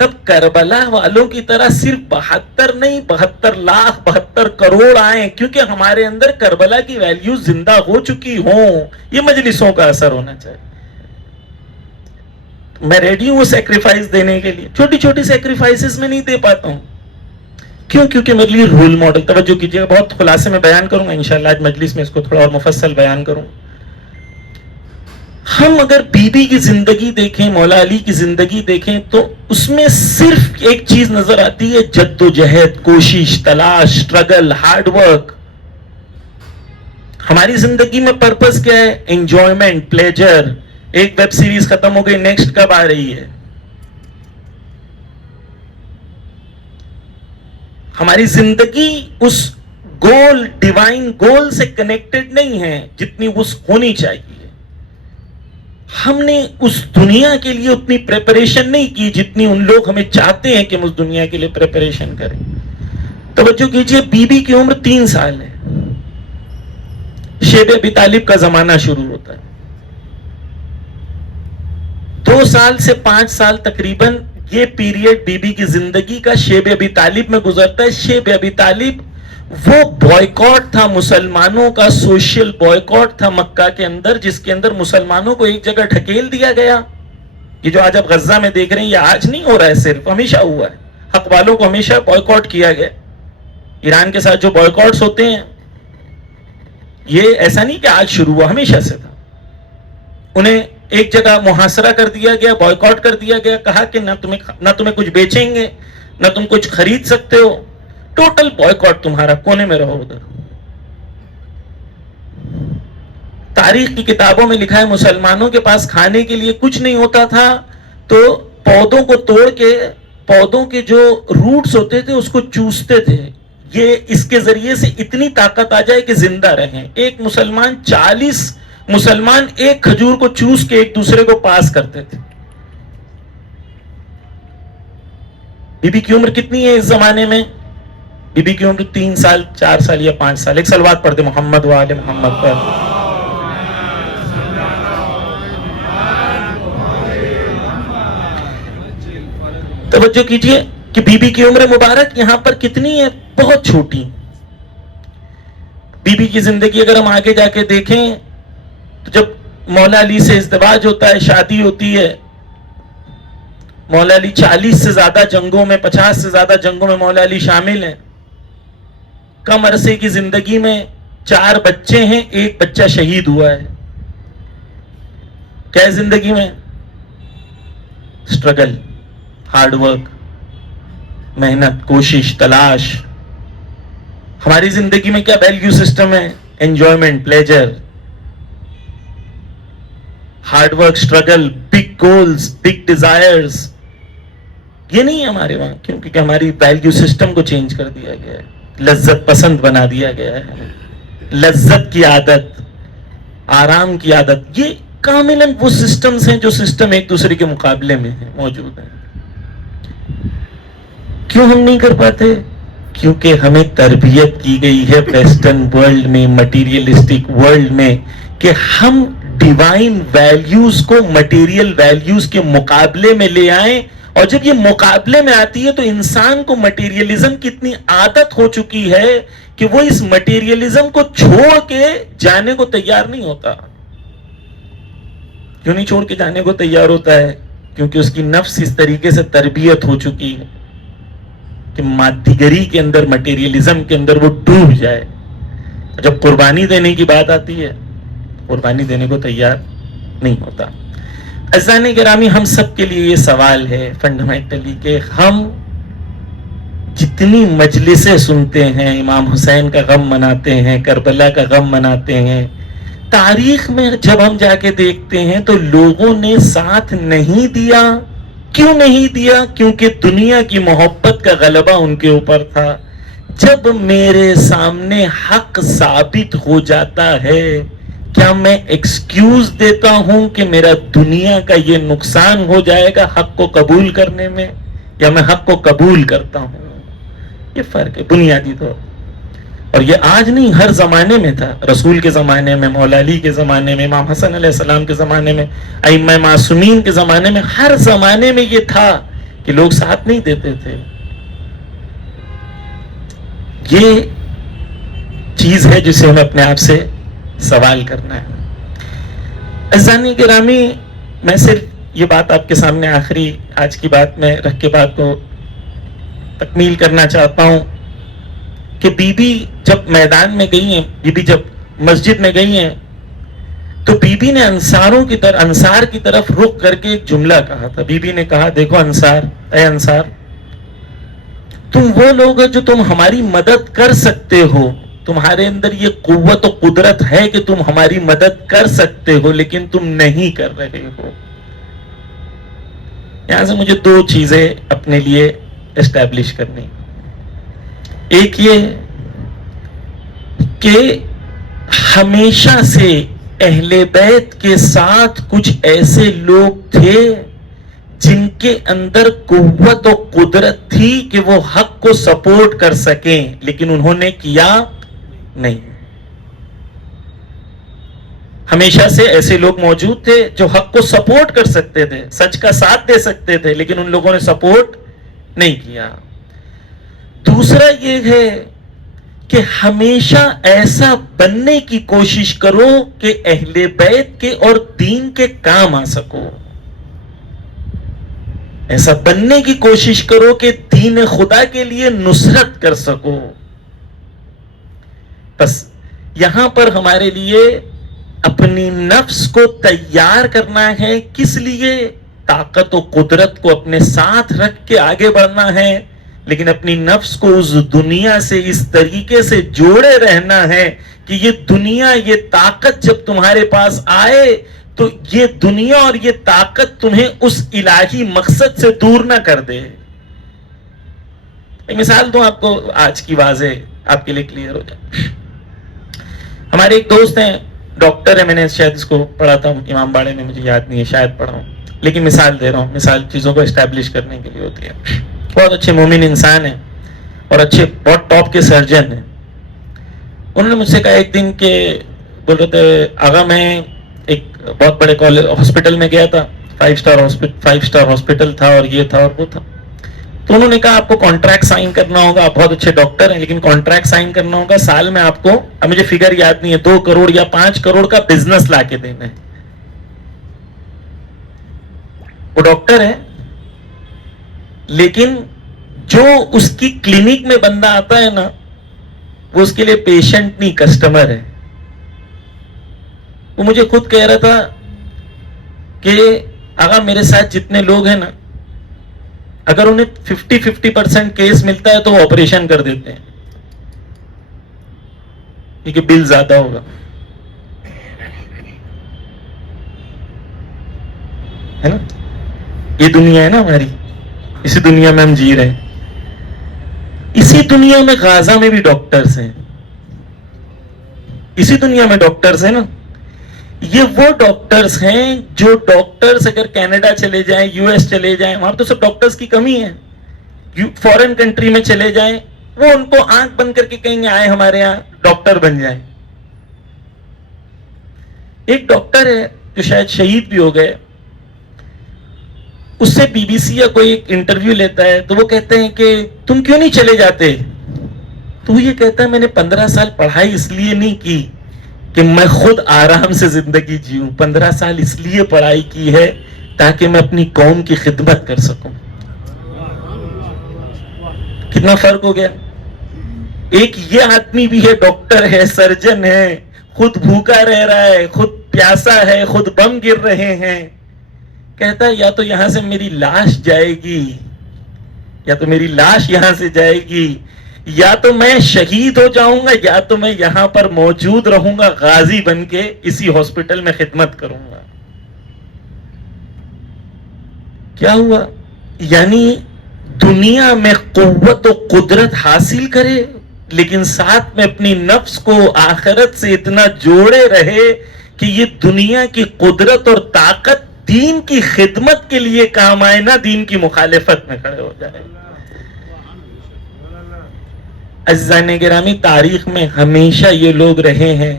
تب کربلا والوں کی طرح صرف 72 نہیں 72 لاکھ 72 کروڑ آئیں، کیونکہ ہمارے اندر کربلا کی ویلیو زندہ ہو چکی ہوں. یہ مجلسوں کا اثر ہونا چاہیے. میں ریڈی ہوں سیکریفائس دینے کے لیے. چھوٹی چھوٹی سیکریفائسز میں نہیں دے پاتا ہوں. کیوں؟ کیونکہ میرے لیے رول ماڈل. توجہ کیجیے، بہت خلاصے میں بیان کروں گا انشاءاللہ آج مجلس میں، اس کو تھوڑا اور مفصل بیان کروں. ہم اگر بی بی کی زندگی دیکھیں، مولا علی کی زندگی دیکھیں، تو اس میں صرف ایک چیز نظر آتی ہے: جد و جہد، کوشش، تلاش، اسٹرگل، ہارڈ ورک. ہماری زندگی میں پرپس کیا ہے؟ Enjoyment, pleasure. ایک ویب سیریز ختم ہو گئی، نیکسٹ کب آ رہی ہے؟ ہماری زندگی اس گول، ڈیوائن گول سے کنیکٹڈ نہیں ہے جتنی اس ہونی چاہیے. ہم نے اس دنیا کے لیے اتنی پریپریشن نہیں کی جتنی ان لوگ ہمیں چاہتے ہیں کہ ہم اس دنیا کے لیے پریپریشن کریں. توجہ کیجئے، بی بی کی عمر 3 سال ہے. شیب ابی طالب کا زمانہ شروع ہوتا ہے. 2 سال سے 5 سال تقریباً یہ پیریڈ بی بی کی زندگی کا شیب ابی طالب میں گزرتا ہے. شیب ابی طالب وہ بوائیکاٹ تھا مسلمانوں کا، سوشل بوائیکاٹ تھا مکہ کے اندر، جس کے اندر مسلمانوں کو ایک جگہ ڈھکیل دیا گیا. یہ جو آج آپ غزہ میں دیکھ رہے ہیں، یہ آج نہیں ہو رہا ہے، صرف ہمیشہ ہوا ہے. حق والوں کو ہمیشہ بوائیکاٹ کیا گیا. ایران کے ساتھ جو بوائیکاٹس ہوتے ہیں، یہ ایسا نہیں کہ آج شروع ہوا، ہمیشہ سے تھا. انہیں ایک جگہ محاصرہ کر دیا گیا، بوائیکاٹ کر دیا گیا، کہا کہ نہ تمہیں کچھ بیچیں گے، نہ تم کچھ خرید سکتے ہو. ٹوٹل بوائیکاٹ تمہارا، کونے میں رہو ادھر. تاریخ کی کتابوں میں لکھا ہے مسلمانوں کے پاس کھانے کے لیے کچھ نہیں ہوتا تھا، تو پودوں کو توڑ کے، پودوں کے جو روٹس ہوتے تھے اس کو چوستے تھے. یہ اس کے ذریعے سے اتنی طاقت آ جائے کہ زندہ رہیں. ایک مسلمان 40 مسلمان ایک کھجور کو چوس کے ایک دوسرے کو پاس کرتے تھے. بی بی کی عمر کتنی ہے اس زمانے میں؟ بی بی کی عمر 3 سال 4 سال یا 5 سال. ایک صلوات پڑھتے محمد و آل محمد پر. توجہ کیجئے کہ بی بی کی عمر مبارک یہاں پر کتنی ہے؟ بہت چھوٹی. بی بی کی زندگی اگر ہم آگے جا کے دیکھیں تو جب مولا علی سے ازدواج ہوتا ہے، شادی ہوتی ہے، مولا علی 40 سے زیادہ جنگوں میں، 50 سے زیادہ جنگوں میں مولا علی شامل ہیں. کم عرصے کی زندگی میں 4 بچے ہیں، 1 بچہ شہید ہوا ہے. کیا ہے زندگی میں؟ اسٹرگل، ہارڈ ورک، محنت، کوشش، تلاش. ہماری زندگی میں کیا ویلیو سسٹم ہے؟ Enjoyment, pleasure, hard work, struggle, big goals, big desires. یہ نہیں ہے ہمارے وہاں، کیونکہ ہماری ویلیو سسٹم کو چینج کر دیا گیا ہے. لذت پسند بنا دیا گیا ہے. لذت کی عادت، آرام کی عادت، یہ کاملاً وہ سسٹمز ہیں جو سسٹم ایک دوسرے کے مقابلے میں ہیں، موجود ہیں. کیوں ہم نہیں کر پاتے؟ کیونکہ ہمیں تربیت کی گئی ہے ویسٹرن ورلڈ میں، مٹیریلسٹک ورلڈ میں، کہ ہم ڈیوائن ویلیوز کو مٹیریل ویلیوز کے مقابلے میں لے آئیں. اور جب یہ مقابلے میں آتی ہے تو انسان کو مٹیریلزم کی اتنی عادت ہو چکی ہے کہ وہ اس مٹیریلزم کو چھوڑ کے جانے کو تیار نہیں ہوتا. کیوں نہیں چھوڑ کے جانے کو تیار ہوتا ہے؟ کیونکہ اس کی نفس اس طریقے سے تربیت ہو چکی ہے کہ مادی گری کے اندر، مٹیریلزم کے اندر وہ ڈوب جائے. جب قربانی دینے کی بات آتی ہے، قربانی دینے کو تیار نہیں ہوتا. عزیزان گرامی، ہم سب کے لیے یہ سوال ہے فنڈامنٹلی کہ ہم جتنی مجلسیں سنتے ہیں، امام حسین کا غم مناتے ہیں، کربلا کا غم مناتے ہیں، تاریخ میں جب ہم جا کے دیکھتے ہیں تو لوگوں نے ساتھ نہیں دیا. کیوں نہیں دیا؟ کیونکہ دنیا کی محبت کا غلبہ ان کے اوپر تھا. جب میرے سامنے حق ثابت ہو جاتا ہے، کیا میں ایکسکیوز دیتا ہوں کہ میرا دنیا کا یہ نقصان ہو جائے گا حق کو قبول کرنے میں، یا میں حق کو قبول کرتا ہوں؟ یہ فرق ہے بنیادی طور. اور یہ آج نہیں، ہر زمانے میں تھا. رسول کے زمانے میں، مولا علی کے زمانے میں، امام حسن علیہ السلام کے زمانے میں، ائمہ معصومین کے زمانے میں، ہر زمانے میں یہ تھا کہ لوگ ساتھ نہیں دیتے تھے. یہ چیز ہے جسے ہمیں اپنے آپ سے سوال کرنا ہے. عزیزان گرامی، میں صرف یہ بات آپ کے سامنے آخری آج کی بات میں رکھ کے بات کو تکمیل کرنا چاہتا ہوں کہ بی بی جب میدان میں گئی ہیں، بی بی جب مسجد میں گئی ہیں، تو بی بی نے انصار کی طرف رخ کر کے ایک جملہ کہا تھا. بی بی نے کہا، دیکھو انصار، اے انصار، تم وہ لوگ ہو جو تم ہماری مدد کر سکتے ہو، تمہارے اندر یہ قوت و قدرت ہے کہ تم ہماری مدد کر سکتے ہو، لیکن تم نہیں کر رہے ہو. یہاں سے مجھے دو چیزیں اپنے لیے اسٹیبلش کرنی. ایک یہ کہ ہمیشہ سے اہل بیت کے ساتھ کچھ ایسے لوگ تھے جن کے اندر قوت و قدرت تھی کہ وہ حق کو سپورٹ کر سکیں، لیکن انہوں نے کیا نہیں. ہمیشہ سے ایسے لوگ موجود تھے جو حق کو سپورٹ کر سکتے تھے، سچ کا ساتھ دے سکتے تھے، لیکن ان لوگوں نے سپورٹ نہیں کیا. دوسرا یہ ہے کہ ہمیشہ ایسا بننے کی کوشش کرو کہ اہل بیت کے اور دین کے کام آ سکو. ایسا بننے کی کوشش کرو کہ دین خدا کے لیے نصرت کر سکو. بس یہاں پر ہمارے لیے اپنی نفس کو تیار کرنا ہے. کس لیے؟ طاقت و قدرت کو اپنے ساتھ رکھ کے آگے بڑھنا ہے، لیکن اپنی نفس کو اس دنیا سے اس طریقے سے جوڑے رہنا ہے کہ یہ دنیا، یہ طاقت جب تمہارے پاس آئے تو یہ دنیا اور یہ طاقت تمہیں اس الہی مقصد سے دور نہ کر دے. ایک مثال دوں آپ کو آج کی، واضح آپ کے لیے کلیئر ہو جائے. ہمارے ایک دوست ہیں، ڈاکٹر ہے، میں نے شاید اس کو پڑھا تھا امام باڑے میں، مجھے یاد نہیں ہے، شاید پڑھا ہوں، لیکن مثال دے رہا ہوں. مثال چیزوں کو اسٹیبلش کرنے کے لیے ہوتی ہے. بہت اچھے مومن انسان ہیں اور اچھے بہت ٹاپ کے سرجن ہیں. انہوں نے مجھ سے کہا ایک دن کہ بول رہے تھے، آغا میں ایک بہت بڑے ہاسپٹل میں گیا تھا، 5 اسٹار ہاسپٹل تھا اور یہ تھا اور وہ تھا. تو انہوں نے کہا آپ کو کانٹریکٹ سائن کرنا ہوگا، آپ بہت اچھے ڈاکٹر ہیں لیکن کانٹریکٹ سائن کرنا ہوگا، سال میں آپ کو، اب مجھے فگر یاد نہیں ہے، 2 کروڑ یا 5 کروڑ کا بزنس لا کے دینا ہے. وہ ڈاکٹر ہے لیکن جو اس کی کلینک میں بندہ آتا ہے نا، وہ اس کے لیے پیشنٹ نہیں، کسٹمر ہے. وہ مجھے خود کہہ رہا تھا کہ آقا میرے ساتھ جتنے لوگ ہیں نا، اگر انہیں 50% کیس ملتا ہے تو وہ آپریشن کر دیتے ہیں کیونکہ بل زیادہ ہوگا. ہے نا، یہ دنیا ہے نا ہماری، اسی دنیا میں ہم جی رہے ہیں. اسی دنیا میں غازہ میں بھی ڈاکٹرز ہیں، اسی دنیا میں ڈاکٹرز ہیں نا. یہ وہ ڈاکٹرز ہیں جو ڈاکٹرز اگر کینیڈا چلے جائیں، یو ایس چلے جائیں، وہاں تو سب ڈاکٹرز کی کمی ہے. فورن کنٹری میں چلے جائیں، وہ ان کو آنکھ بند کر کے کہیں گے آئے ہمارے یہاں ڈاکٹر بن جائیں. ایک ڈاکٹر ہے جو شاید شہید بھی ہو گئے، اس سے بی بی سی یا کوئی ایک انٹرویو لیتا ہے تو وہ کہتے ہیں کہ تم کیوں نہیں چلے جاتے؟ تو وہ یہ کہتا ہے میں نے 15 سال پڑھائی اس لیے نہیں کی کہ میں خود آرام سے زندگی جیوں، 15 سال اس لیے پڑھائی کی ہے تاکہ میں اپنی قوم کی خدمت کر سکوں. کتنا فرق ہو گیا. ایک یہ آدمی بھی ہے، ڈاکٹر ہے، سرجن ہے، خود بھوکا رہ رہا ہے، خود پیاسا ہے، خود بم گر رہے ہیں، کہتا ہے یا تو یہاں سے میری لاش جائے گی، یا تو میری لاش یہاں سے جائے گی، یا تو میں شہید ہو جاؤں گا، یا تو میں یہاں پر موجود رہوں گا غازی بن کے، اسی ہاسپٹل میں خدمت کروں گا. کیا ہوا؟ یعنی دنیا میں قوت و قدرت حاصل کرے لیکن ساتھ میں اپنی نفس کو آخرت سے اتنا جوڑے رہے کہ یہ دنیا کی قدرت اور طاقت دین کی خدمت کے لیے کام آئے، نہ دین کی مخالفت میں کھڑے ہو جائے. عزیزان گرامی، تاریخ میں ہمیشہ یہ لوگ رہے ہیں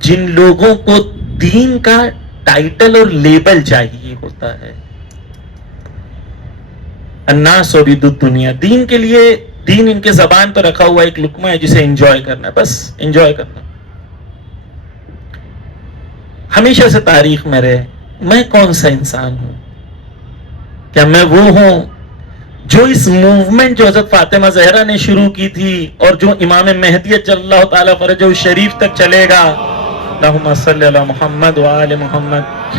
جن لوگوں کو دین کا ٹائٹل اور لیبل چاہیے ہوتا ہے. الناس عبید الدنیا. دین کے لیے دین ان کے زبان پر رکھا ہوا ایک لقمہ ہے جسے انجوائے کرنا ہے, بس انجوائے کرنا. ہمیشہ سے تاریخ میں رہے میں کون سا انسان ہوں؟ کیا میں وہ ہوں جو اس موومنٹ جو حضرت فاطمہ زہرا نے شروع کی تھی اور جو امام مہدی جل اللہ تعالیٰ فرجہ شریف تک چلے گا؟ اللہم صلی علی محمد و آل محمد.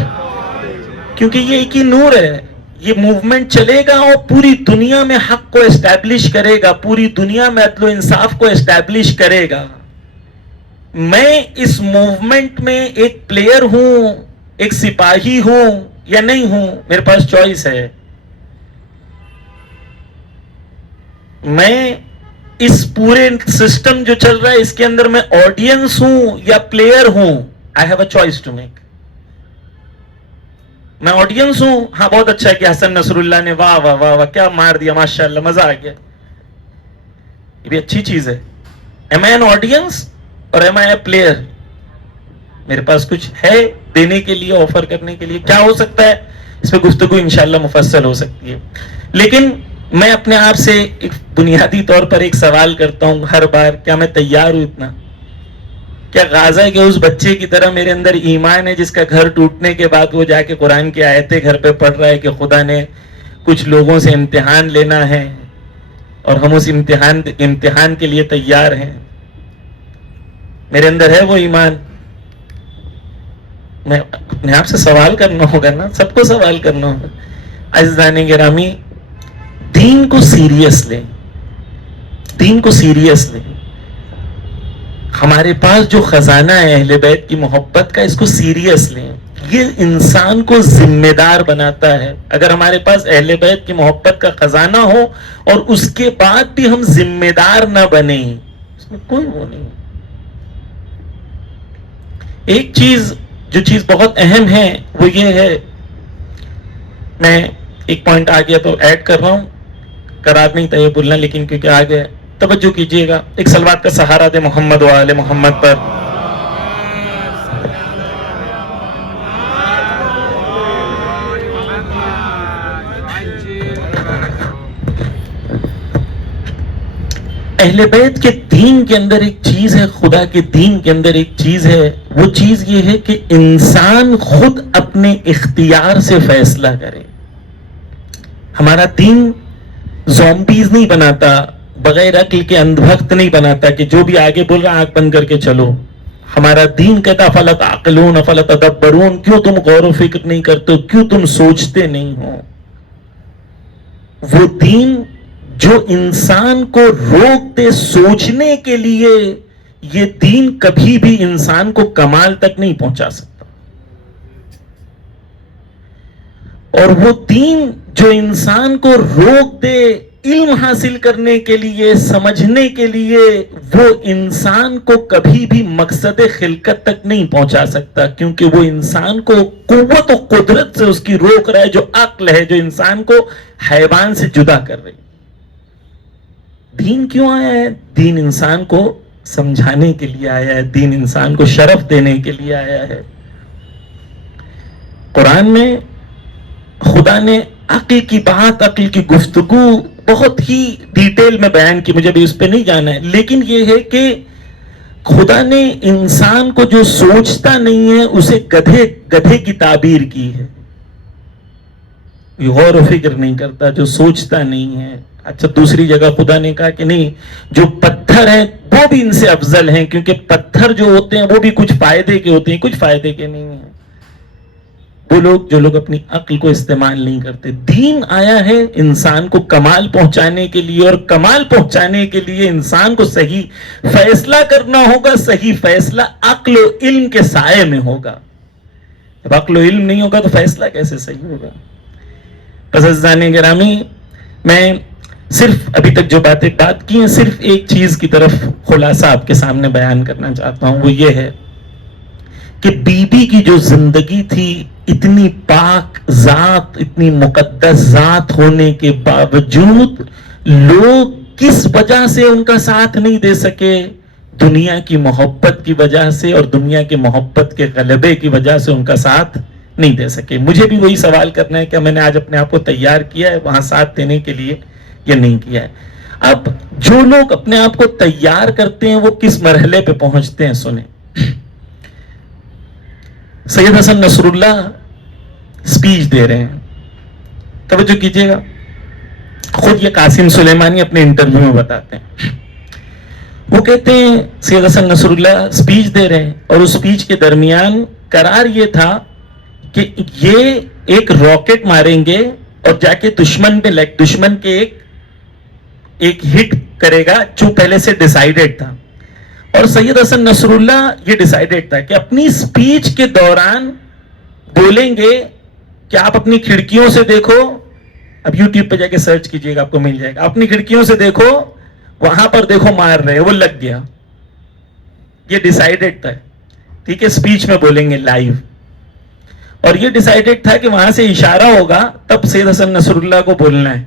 کیونکہ یہ ایک ہی نور ہے. یہ موومنٹ چلے گا اور پوری دنیا میں حق کو اسٹیبلش کرے گا, پوری دنیا میں عدل و انصاف کو اسٹیبلش کرے گا. میں اس موومنٹ میں ایک پلیئر ہوں, ایک سپاہی ہوں یا نہیں ہوں؟ میرے پاس چوائس ہے. میں اس پورے سسٹم جو چل رہا ہے اس کے اندر میں آڈینس ہوں یا پلیئر ہوں. I have a choice to make. میں آڈینس ہوں. ہاں بہت اچھا ہے کہ حسن نصر اللہ نے واہ واہ واہ واہ کیا مار دیا, ماشاءاللہ مزہ آ گیا, یہ بھی اچھی چیز ہے. ایم آئی این آڈینس اور ایم آئی اے پلیئر؟ میرے پاس کچھ ہے دینے کے لیے, آفر کرنے کے لیے. کیا ہو سکتا ہے اس پہ گفتگو انشاءاللہ مفصل ہو سکتی ہے. لیکن میں اپنے آپ سے ایک بنیادی طور پر ایک سوال کرتا ہوں ہر بار, کیا میں تیار ہوں اتنا؟ کیا غازہ کے اس بچے کی طرح میرے اندر ایمان ہے جس کا گھر ٹوٹنے کے بعد وہ جا کے قرآن کی آیتیں گھر پہ پڑھ رہا ہے کہ خدا نے کچھ لوگوں سے امتحان لینا ہے اور ہم اس امتحان کے لیے تیار ہیں؟ میرے اندر ہے وہ ایمان؟ میں اپنے آپ سے سوال کرنا ہوگا نا, سب کو سوال کرنا ہوگا. عزیزان گرامی, دین کو سیریس لیں, دین کو سیریس لیں. ہمارے پاس جو خزانہ ہے اہل بیت کی محبت کا, اس کو سیریس لیں. یہ انسان کو ذمہ دار بناتا ہے. اگر ہمارے پاس اہل بیت کی محبت کا خزانہ ہو اور اس کے بعد بھی ہم ذمہ دار نہ بنیں, اس میں کوئی وہ نہیں. ایک چیز جو چیز بہت اہم ہے وہ یہ ہے, میں ایک پوائنٹ آ گیا تو ایڈ کر رہا ہوں, قرار نہیں تھا یہ بولنا لیکن کیونکہ آ گیا, توجہ کیجئے گا. ایک صلوات کا سہارا دے محمد و آل محمد پر. اہل بیت کے دین کے اندر ایک چیز ہے, خدا کے دین کے اندر ایک چیز ہے, وہ چیز یہ ہے کہ انسان خود اپنے اختیار سے فیصلہ کرے. ہمارا دین زومبیز نہیں بناتا, بغیر عقل کے اندھ بھکت نہیں بناتا کہ جو بھی آگے بول رہا آنکھ بند کر کے چلو. ہمارا دین کہتا افلا تعقلون افلا تدبرون, کیوں تم غور و فکر نہیں کرتے ہو, کیوں تم سوچتے نہیں ہو. وہ دین جو انسان کو روک دے سوچنے کے لیے, یہ دین کبھی بھی انسان کو کمال تک نہیں پہنچا سکتا. اور وہ دین جو انسان کو روک دے علم حاصل کرنے کے لیے, سمجھنے کے لیے, وہ انسان کو کبھی بھی مقصد خلقت تک نہیں پہنچا سکتا, کیونکہ وہ انسان کو قوت و قدرت سے اس کی روک رہا ہے, جو عقل ہے, جو انسان کو حیوان سے جدا کر رہی. دین کیوں آیا ہے؟ دین انسان کو سمجھانے کے لیے آیا ہے, دین انسان کو شرف دینے کے لیے آیا ہے. قرآن میں خدا نے عقل کی بات, عقل کی گفتگو بہت ہی ڈیٹیل میں بیان کی, مجھے بھی اس پہ نہیں جانا ہے, لیکن یہ ہے کہ خدا نے انسان کو جو سوچتا نہیں ہے اسے گدھے کی تعبیر کی ہے. غور و فکر نہیں کرتا, جو سوچتا نہیں ہے. اچھا, دوسری جگہ خدا نے کہا کہ نہیں, جو پتھر ہیں وہ بھی ان سے افضل ہیں, کیونکہ پتھر جو ہوتے ہیں وہ بھی کچھ فائدے کے ہوتے ہیں, کچھ فائدے کے نہیں ہیں. وہ لوگ جو لوگ اپنی عقل کو استعمال نہیں کرتے. دین آیا ہے انسان کو کمال پہنچانے کے لیے, اور کمال پہنچانے کے لیے انسان کو صحیح فیصلہ کرنا ہوگا. صحیح فیصلہ عقل و علم کے سائے میں ہوگا. جب عقل و علم نہیں ہوگا تو فیصلہ کیسے صحیح ہوگا؟ پس عزیزان گرامی, میں صرف ابھی تک جو بات کی ہیں, صرف ایک چیز کی طرف خلاصہ آپ کے سامنے بیان کرنا چاہتا ہوں. وہ یہ ہے کہ بی بی کی جو زندگی تھی, اتنی پاک ذات, اتنی مقدس ذات ہونے کے باوجود لوگ کس وجہ سے ان کا ساتھ نہیں دے سکے؟ دنیا کی محبت کی وجہ سے, اور دنیا کی محبت کے غلبے کی وجہ سے ان کا ساتھ نہیں دے سکے. مجھے بھی وہی سوال کرنا ہے کہ میں نے آج اپنے آپ کو تیار کیا ہے وہاں ساتھ دینے کے لیے یا نہیں کیا ہے. اب جو لوگ اپنے آپ کو تیار کرتے ہیں وہ کس مرحلے پہ پہنچتے ہیں سنیں. سید حسن نصر اللہ سپیچ دے رہے ہیں, توجہ کیجئے گا, خود یہ قاسم سلیمانی اپنے انٹرویو میں بتاتے ہیں. وہ کہتے ہیں سید حسن نصر اللہ سپیچ دے رہے ہیں اور اس سپیچ کے درمیان قرار یہ تھا کہ یہ ایک راکٹ ماریں گے اور جا کے دشمن کے ایک ہٹ کرے گا جو پہلے سے ڈیسائیڈڈ تھا. اور سید حسن نصر اللہ یہ ڈیسائیڈڈ تھا کہ اپنی سپیچ کے دوران بولیں گے کہ آپ اپنی کھڑکیوں سے دیکھو, اب یوٹیوب پہ جا کے سرچ کیجئے گا آپ کو مل جائے گا, اپنی کھڑکیوں سے دیکھو, وہاں پر دیکھو مار رہے, وہ لگ گیا. یہ ڈیسائیڈڈ تھا, ٹھیک ہے, سپیچ میں بولیں گے لائیو. اور یہ ڈیسائیڈڈ تھا کہ وہاں سے اشارہ ہوگا تب سید حسن نصر اللہ کو بولنا ہے.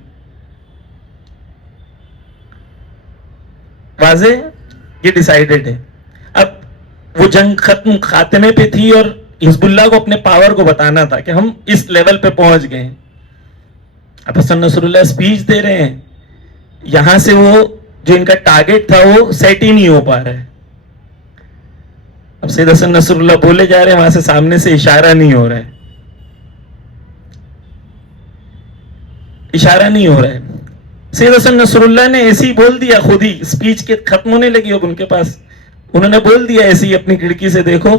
واضح, یہ ڈیسائیڈڈ ہے. اب وہ جنگ ختم خاتمے پہ تھی اور حزب اللہ کو اپنے پاور کو بتانا تھا کہ ہم اس لیول پہ پہنچ گئے ہیں. اب حسن نصر اللہ سپیچ دے رہے ہیں, یہاں سے وہ جو ان کا ٹارگٹ تھا وہ سیٹ ہی نہیں ہو پا رہا ہے. اب سید حسن نصر اللہ بولے جا رہے ہیں, وہاں سے سامنے سے اشارہ نہیں ہو رہا ہے, اشارہ نہیں ہو رہا ہے. سید حسن نصر اللہ نے ایسے ہی بول دیا, خود ہی سپیچ کے ختم ہونے لگی اب ان کے پاس, انہوں نے بول دیا ایسے ہی اپنی کھڑکی سے دیکھو.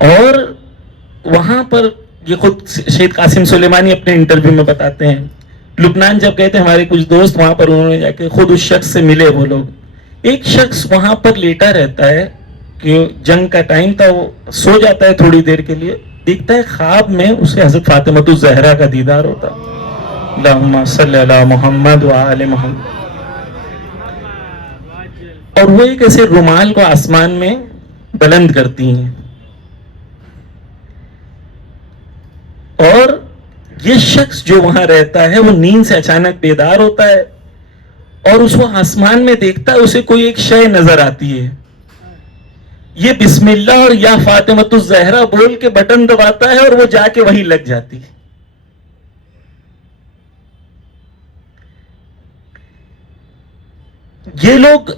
اور وہاں پر یہ خود شہید قاسم سلیمانی اپنے انٹرویو میں بتاتے ہیں, لبنان جب گئے تھے ہمارے کچھ دوست وہاں پر, انہوں نے جا کے خود اس شخص سے ملے. وہ لوگ, ایک شخص وہاں پر لیٹا رہتا ہے کہ جنگ کا ٹائم تھا, وہ سو جاتا ہے تھوڑی دیر کے لیے, دیکھتا ہے خواب میں اسے حضرت فاطمۃ الزہرا کا دیدار ہوتا. اللہم صلی علی محمد وآل محمد. اور وہ ایک ایسے رومال کو آسمان میں بلند کرتی ہیں, اور یہ شخص جو وہاں رہتا ہے وہ نیند سے اچانک بیدار ہوتا ہے اور اس کو آسمان میں دیکھتا ہے, اسے کوئی ایک شے نظر آتی ہے. یہ بسم اللہ اور یا فاطمۃ الزہرا بول کے بٹن دباتا ہے اور وہ جا کے وہیں لگ جاتی ہے. یہ لوگ,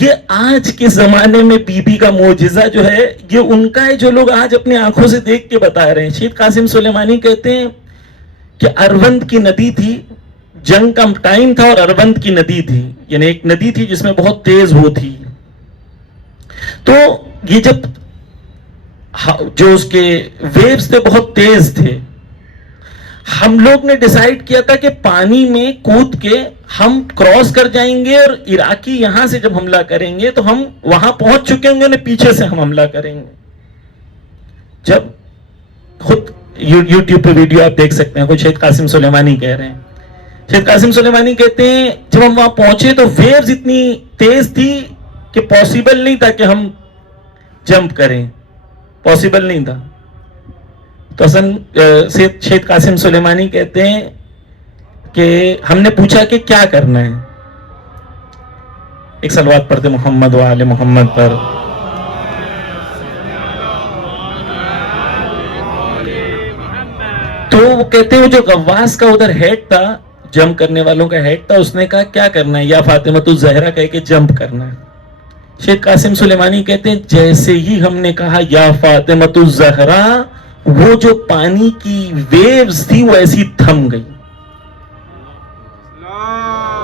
یہ آج کے زمانے میں بی بی کا معجزہ جو ہے یہ ان کا ہے, جو لوگ آج اپنی آنکھوں سے دیکھ کے بتا رہے ہیں. شہید قاسم سلیمانی کہتے ہیں کہ اروند کی ندی تھی, جنگ کا ٹائم تھا اور اروند کی ندی تھی, یعنی ایک ندی تھی جس میں بہت تیز وہ تھی. تو یہ جب جو اس کے ویوز تھے بہت تیز تھے, ہم لوگ نے ڈیسائیڈ کیا تھا کہ پانی میں کود کے ہم کراس کر جائیں گے اور عراقی یہاں سے جب حملہ کریں گے تو ہم وہاں پہنچ چکے ہوں گے, پیچھے سے ہم حملہ کریں گے. جب خود یوٹیوب پہ ویڈیو آپ دیکھ سکتے ہیں, خود شہید قاسم سلیمانی کہہ رہے ہیں. شہید قاسم سلیمانی کہتے ہیں جب ہم وہاں پہنچے تو ویوز اتنی تیز تھی کہ پاسبل نہیں تھا کہ ہم جمپ کریں, پاسبل نہیں تھا. تو شہید قاسم سلیمانی کہتے ہیں کہ ہم نے پوچھا کہ کیا کرنا ہے, ایک صلوات پڑھتے محمد و آل محمد پر. تو وہ کہتے ہیں وہ جو غواص کا ادھر ہیڈ تھا, جمپ کرنے والوں کا ہیڈ تھا, اس نے کہا کیا کرنا ہے, یا فاطمۃ الزہرا کہہ کے جمپ کرنا ہے. شہید قاسم سلیمانی کہتے ہیں جیسے ہی ہم نے کہا یا فاطمۃ الزہرا, وہ جو پانی کی ویوز تھی وہ ایسی تھم گئی.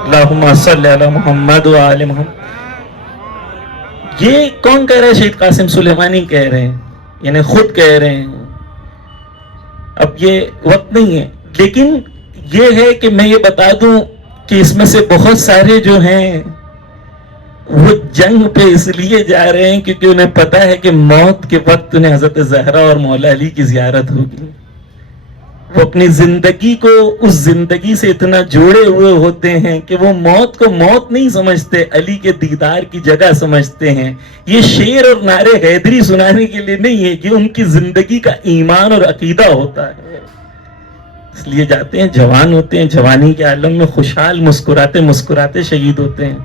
اللہم صلی علی محمد و آل محمد. یہ کون کہہ رہا ہے؟ شہید قاسم سلیمانی کہہ رہے ہیں, یعنی خود کہہ رہے ہیں. اب یہ وقت نہیں ہے, لیکن یہ ہے کہ میں یہ بتا دوں کہ اس میں سے بہت سارے جو ہیں وہ جنگ پہ اس لیے جا رہے ہیں کیونکہ انہیں پتا ہے کہ موت کے وقت انہیں حضرت زہرا اور مولا علی کی زیارت ہوگی. وہ اپنی زندگی کو اس زندگی سے اتنا جوڑے ہوئے ہوتے ہیں کہ وہ موت کو موت نہیں سمجھتے, علی کے دیدار کی جگہ سمجھتے ہیں. یہ شعر اور نعرے حیدری سنانے کے لیے نہیں ہے, یہ ان کی زندگی کا ایمان اور عقیدہ ہوتا ہے. اس لیے جاتے ہیں, جوان ہوتے ہیں, جوانی کے عالم میں خوشحال مسکراتے مسکراتے شہید ہوتے ہیں.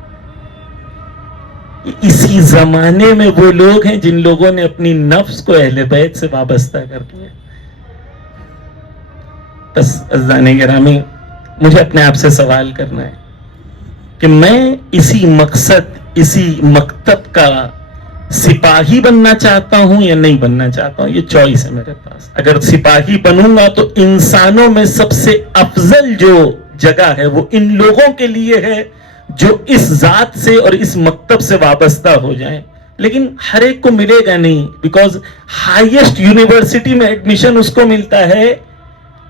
اسی زمانے میں وہ لوگ ہیں جن لوگوں نے اپنی نفس کو اہل بیت سے وابستہ کر دیا. بس عزیزان گرامی، مجھے اپنے آپ سے سوال کرنا ہے کہ میں اسی مقصد، اسی مکتب کا سپاہی بننا چاہتا ہوں یا نہیں بننا چاہتا ہوں. یہ چوائس ہے میرے پاس. اگر سپاہی بنوں گا تو انسانوں میں سب سے افضل جو جگہ ہے وہ ان لوگوں کے لیے ہے جو اس ذات سے اور اس مکتب سے وابستہ ہو جائیں. لیکن ہر ایک کو ملے گا نہیں، بیکاز ہائیسٹ یونیورسٹی میں ایڈمیشن اس کو ملتا ہے.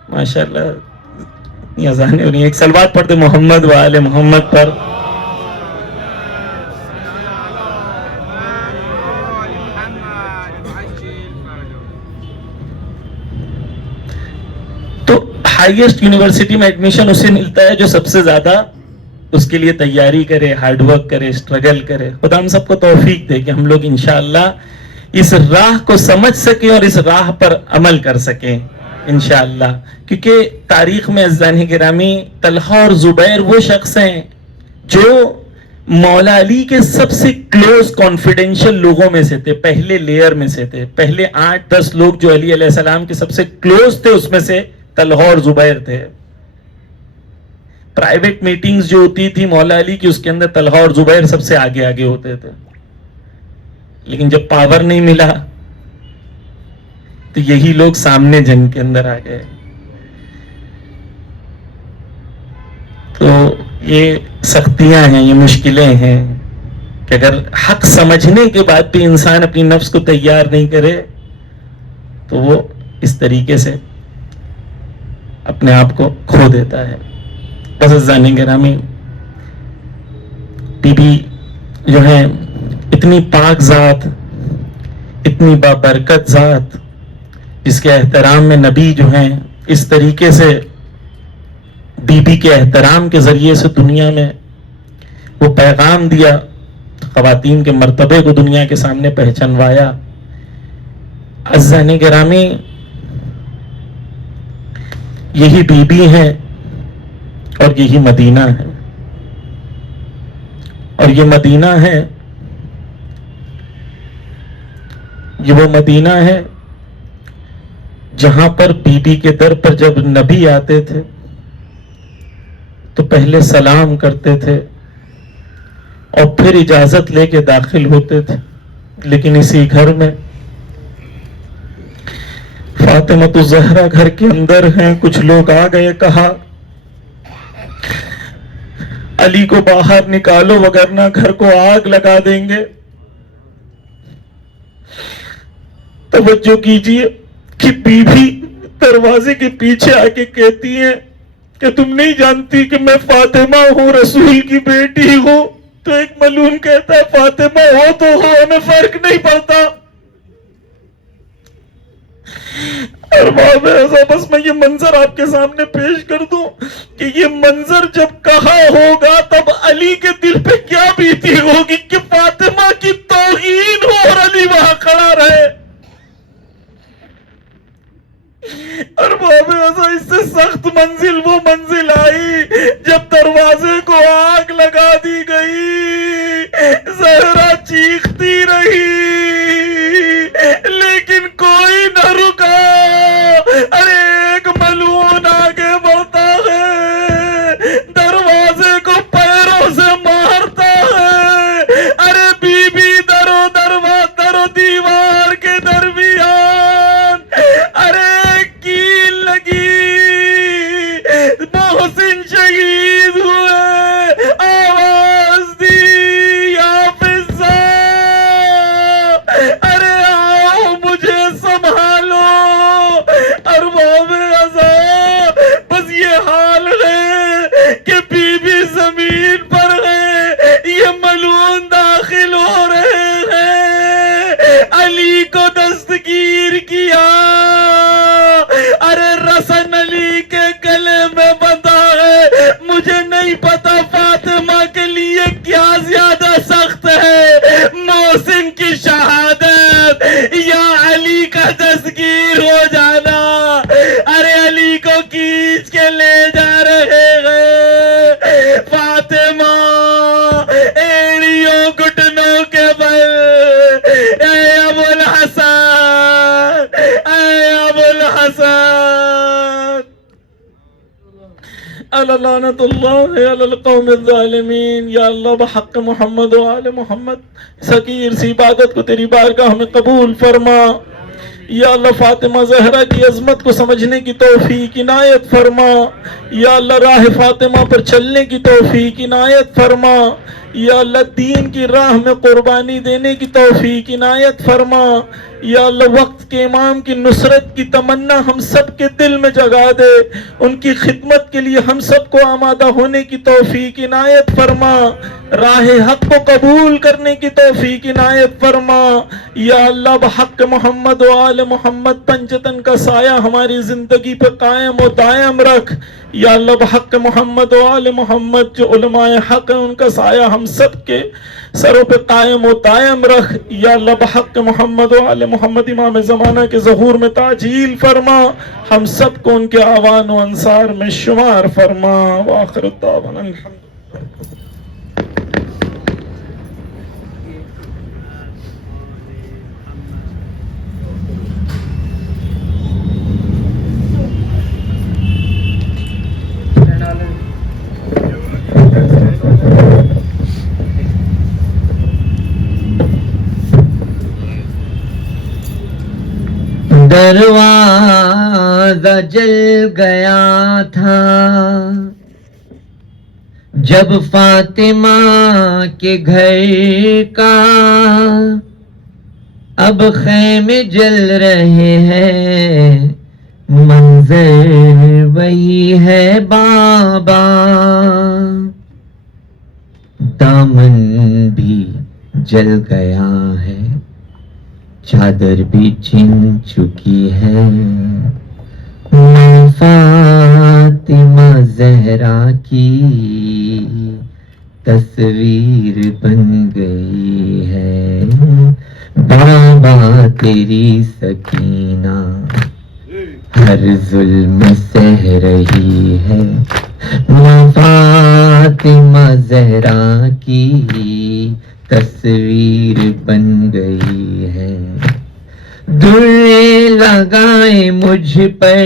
ماشاءاللہ اتنی اذانیں ہو رہی ہیں، ایک صلوات پڑھتے محمد و آل محمد پر. تو ہائیسٹ یونیورسٹی میں ایڈمیشن اسے ملتا ہے جو سب سے زیادہ اس کے لیے تیاری کرے، ہارڈ ورک کرے، اسٹرگل کرے. خدا ہم سب کو توفیق دے کہ ہم لوگ انشاءاللہ اس راہ کو سمجھ سکیں اور اس راہ پر عمل کر سکیں انشاءاللہ. کیونکہ تاریخ میں عزیزان گرامی طلحہ اور زبیر وہ شخص ہیں جو مولا علی کے سب سے کلوز کانفیڈینشل لوگوں میں سے تھے، پہلے لیئر میں سے تھے. پہلے 8-10 لوگ جو علی علیہ السلام کے سب سے کلوز تھے اس میں سے طلحہ اور زبیر تھے. پرائیویٹ میٹنگز جو ہوتی تھی مولا علی کی، اس کے اندر طلحہ اور زبیر سب سے آگے آگے ہوتے تھے. لیکن جب پاور نہیں ملا تو یہی لوگ سامنے جنگ کے اندر آ گئے. تو یہ سختیاں ہیں، یہ مشکلیں ہیں کہ اگر حق سمجھنے کے بعد بھی انسان اپنی نفس کو تیار نہیں کرے تو وہ اس طریقے سے اپنے آپ کو کھو دیتا ہے. بس عزیزان گرامی، بی بی جو ہے اتنی پاک ذات، اتنی بابرکت ذات، جس کے احترام میں نبی جو ہیں اس طریقے سے بی بی کے احترام کے ذریعے سے دنیا میں وہ پیغام دیا، خواتین کے مرتبے کو دنیا کے سامنے پہچانوایا. عزیزان گرامی، یہی بی بی ہے اور یہی مدینہ ہے. اور یہ مدینہ ہے، یہ وہ مدینہ ہے جہاں پر بی بی کے در پر جب نبی آتے تھے تو پہلے سلام کرتے تھے اور پھر اجازت لے کے داخل ہوتے تھے. لیکن اسی گھر میں فاطمہ الزہرا گھر کے اندر ہیں، کچھ لوگ آ گئے، کہا علی کو باہر نکالو وگرنہ گھر کو آگ لگا دیں گے. توجہ کیجئے کہ بیوی دروازے کے پیچھے آ کے کہتی ہیں کہ تم نہیں جانتی کہ میں فاطمہ ہوں، رسول کی بیٹی ہوں. تو ایک ملعون کہتا ہے فاطمہ ہو تو ہو، ہمیں فرق نہیں پڑتا. اور بس میں یہ منظر آپ کے سامنے پیش کر دوں کہ یہ منظر جب کہا ہوگا تب علی کے دل پہ کیا بیتی ہوگی کہ فاطمہ کی توہین ہو اور علی وہاں کھڑا رہے. اور اس سے سخت منزل وہ منزل آئی جب دروازے کو آگ لگا دی گئی. زہرا چیختی رہی لیکن کوئی نہ رکا. ارے ایک ملعون آگے بڑھتا ہے، دروازے کو پیروں سے مارتا ہے. ارے بی بی در و دیوار کے درمیان ارے کیل لگی، محسن شہید ہوئے. تعالی لعنت اللہ علی القوم الظالمین. یا اللہ بحق محمد و آل محمد اس حقیر سی عبادت کو تیری بارگاہ میں قبول فرما. یا اللہ فاطمہ زہرا کی عظمت کو سمجھنے کی توفیق عنایت فرما. یا اللہ راہ فاطمہ پر چلنے کی توفیق عنایت فرما. یا اللہ دین کی راہ میں قربانی دینے کی توفیق عنایت فرما. یا اللہ وقت کے امام کی نصرت کی تمنا ہم سب کے دل میں جگا دے. ان کی خدمت کے لیے ہم سب کو آمادہ ہونے کی توفیق عنایت فرما. راہ حق کو قبول کرنے کی توفیق عنایت فرما. یا اللہ بحق محمد و آل محمد پنجتن کا سایہ ہماری زندگی پہ قائم و دائم رکھ. یا اللہ بحق محمد و آل محمد جو علماء حق ہیں ان کا سایہ ہم سب کے سروں پہ قائم و دائم رکھ. یا اللہ بحق محمد و آل محمد امام زمانہ کے ظہور میں تعجیل فرما. ہم سب کو ان کے آوان و انصار میں شمار فرما. وآخر الدعوانا الحمد. دروازہ جل گیا تھا جب فاطمہ کے گھر کا، اب خیمے جل رہے ہیں منظر وہی ہے بابا. دامن بھی جل گیا ہے، چادر بھی چھن چکی ہے، فاطمہ زہرا کی تصویر بن گئی ہے. بابا تیری سکینہ ہر ظلم سہ رہی ہے، فاطمہ زہرا کی تصویر بن گئی ہے. درے لگائے مجھ پر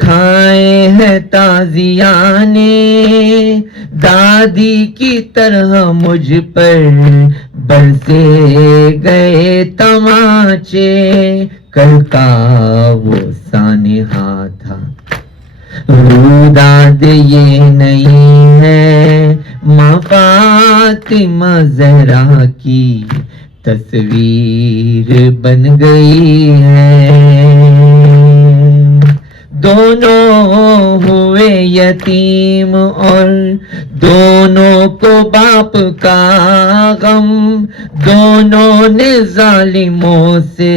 کھائے ہیں تازیانے، دادی کی طرح مجھ پر برسے گئے تماچے. کل کا وہ سانحہ تھا، روداد یہ نہیں ہے، ماں فاطمہ زہرا کی تصویر بن گئی ہے. دونوں ہوئے یتیم اور دونوں کو باپ کا غم، دونوں نے ظالموں سے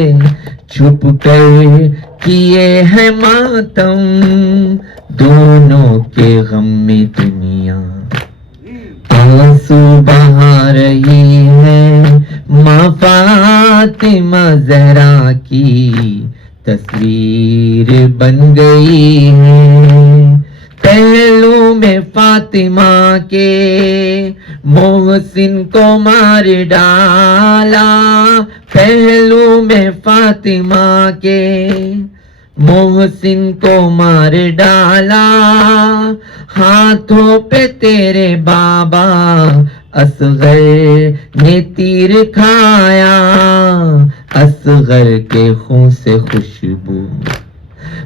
چھپ کر کیے ہیں ماتم. دونوں کے غم میں دنیا آنسو بہا رہی ہے، ماں فاطمہ زہرا کی تصویر بن گئی ہے. پہلو میں فاطمہ کے محسن کو مار ڈالا، پہلو میں فاطمہ کے محسن کو مار ڈالا. ہاتھوں پہ تیرے بابا اصغر نے تیر کھایا، اصغر کے خون سے خوشبو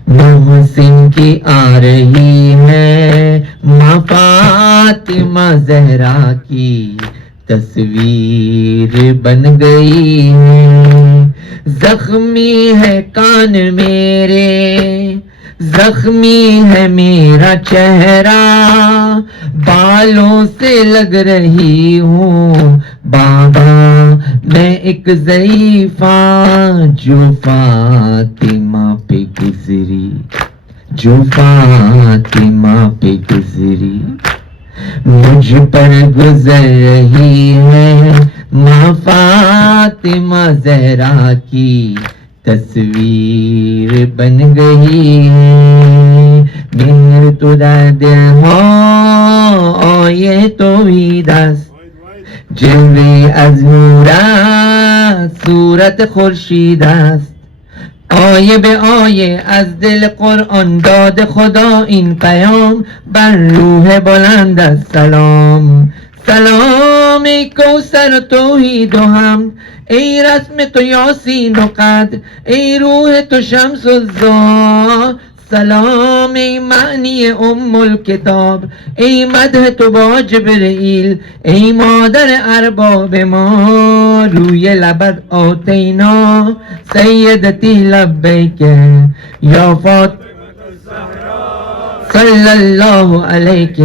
محسن کی آ رہی ہے، ماں فاطمہ زہرا کی تصویر بن گئی ہے. زخمی ہے کان میرے، زخمی ہے میرا چہرہ، بالوں سے لگ رہی ہوں بابا میں ایک ضعیفہ. جو فاطمہ پہ گزری، جو فاطمہ پہ گزری، مجھ پر گزر رہی ہے، ماں فاطمہ زہرا کی تصویر بن گئی ہے. میر تو دل ہو یہ تو ہی دس جلوے از نورا صورت خورشید است. آیه به آیه از دل قرآن داد خدا این پیام بر روح بلند از سلام. سلام ای کوثر و توحید و حمد، ای رسم تو یاسین و قدر، ای روح تو شمس و ضیا. سلام ای معنی ام الکتاب، ای مدح تو با جبرئیل، ای مادر ارباب ما. روی لبت آتینا سیدتی لبیک یا فاطمه صلی الله علیک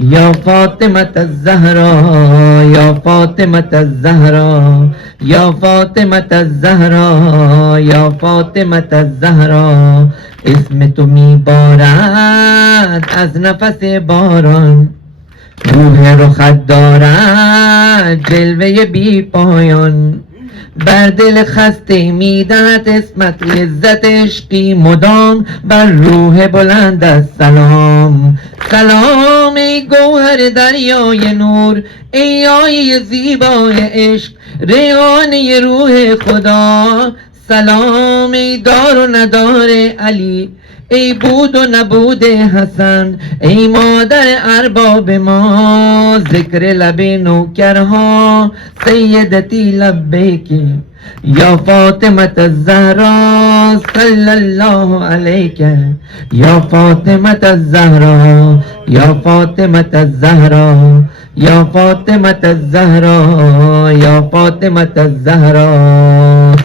یا فاطمة الزهرا یا فاطمة الزهرا یا فاطمة الزهرا یا فاطمة الزهرا. اسم تو می بارد از نفس باران، روح رخت دارد جلوه بی پایان. بر دل خسته می دهد اسمت لذت عشقی مدام بر روح بلند از سلام. سلام ای گوهر دریای نور، ای آیه زیبای عشق، ریحانه روح خدا. سلام ای دار و ندار علی، ای بود و نبود حسن، ای مادر ارباب ما. ذکر لب نوکرها سیدتی لبیک یا فاطمة الزهرا صلی الله علیک یا فاطمة الزهرا یا فاطمة الزهرا یا فاطمة الزهرا یا فاطمة الزهرا.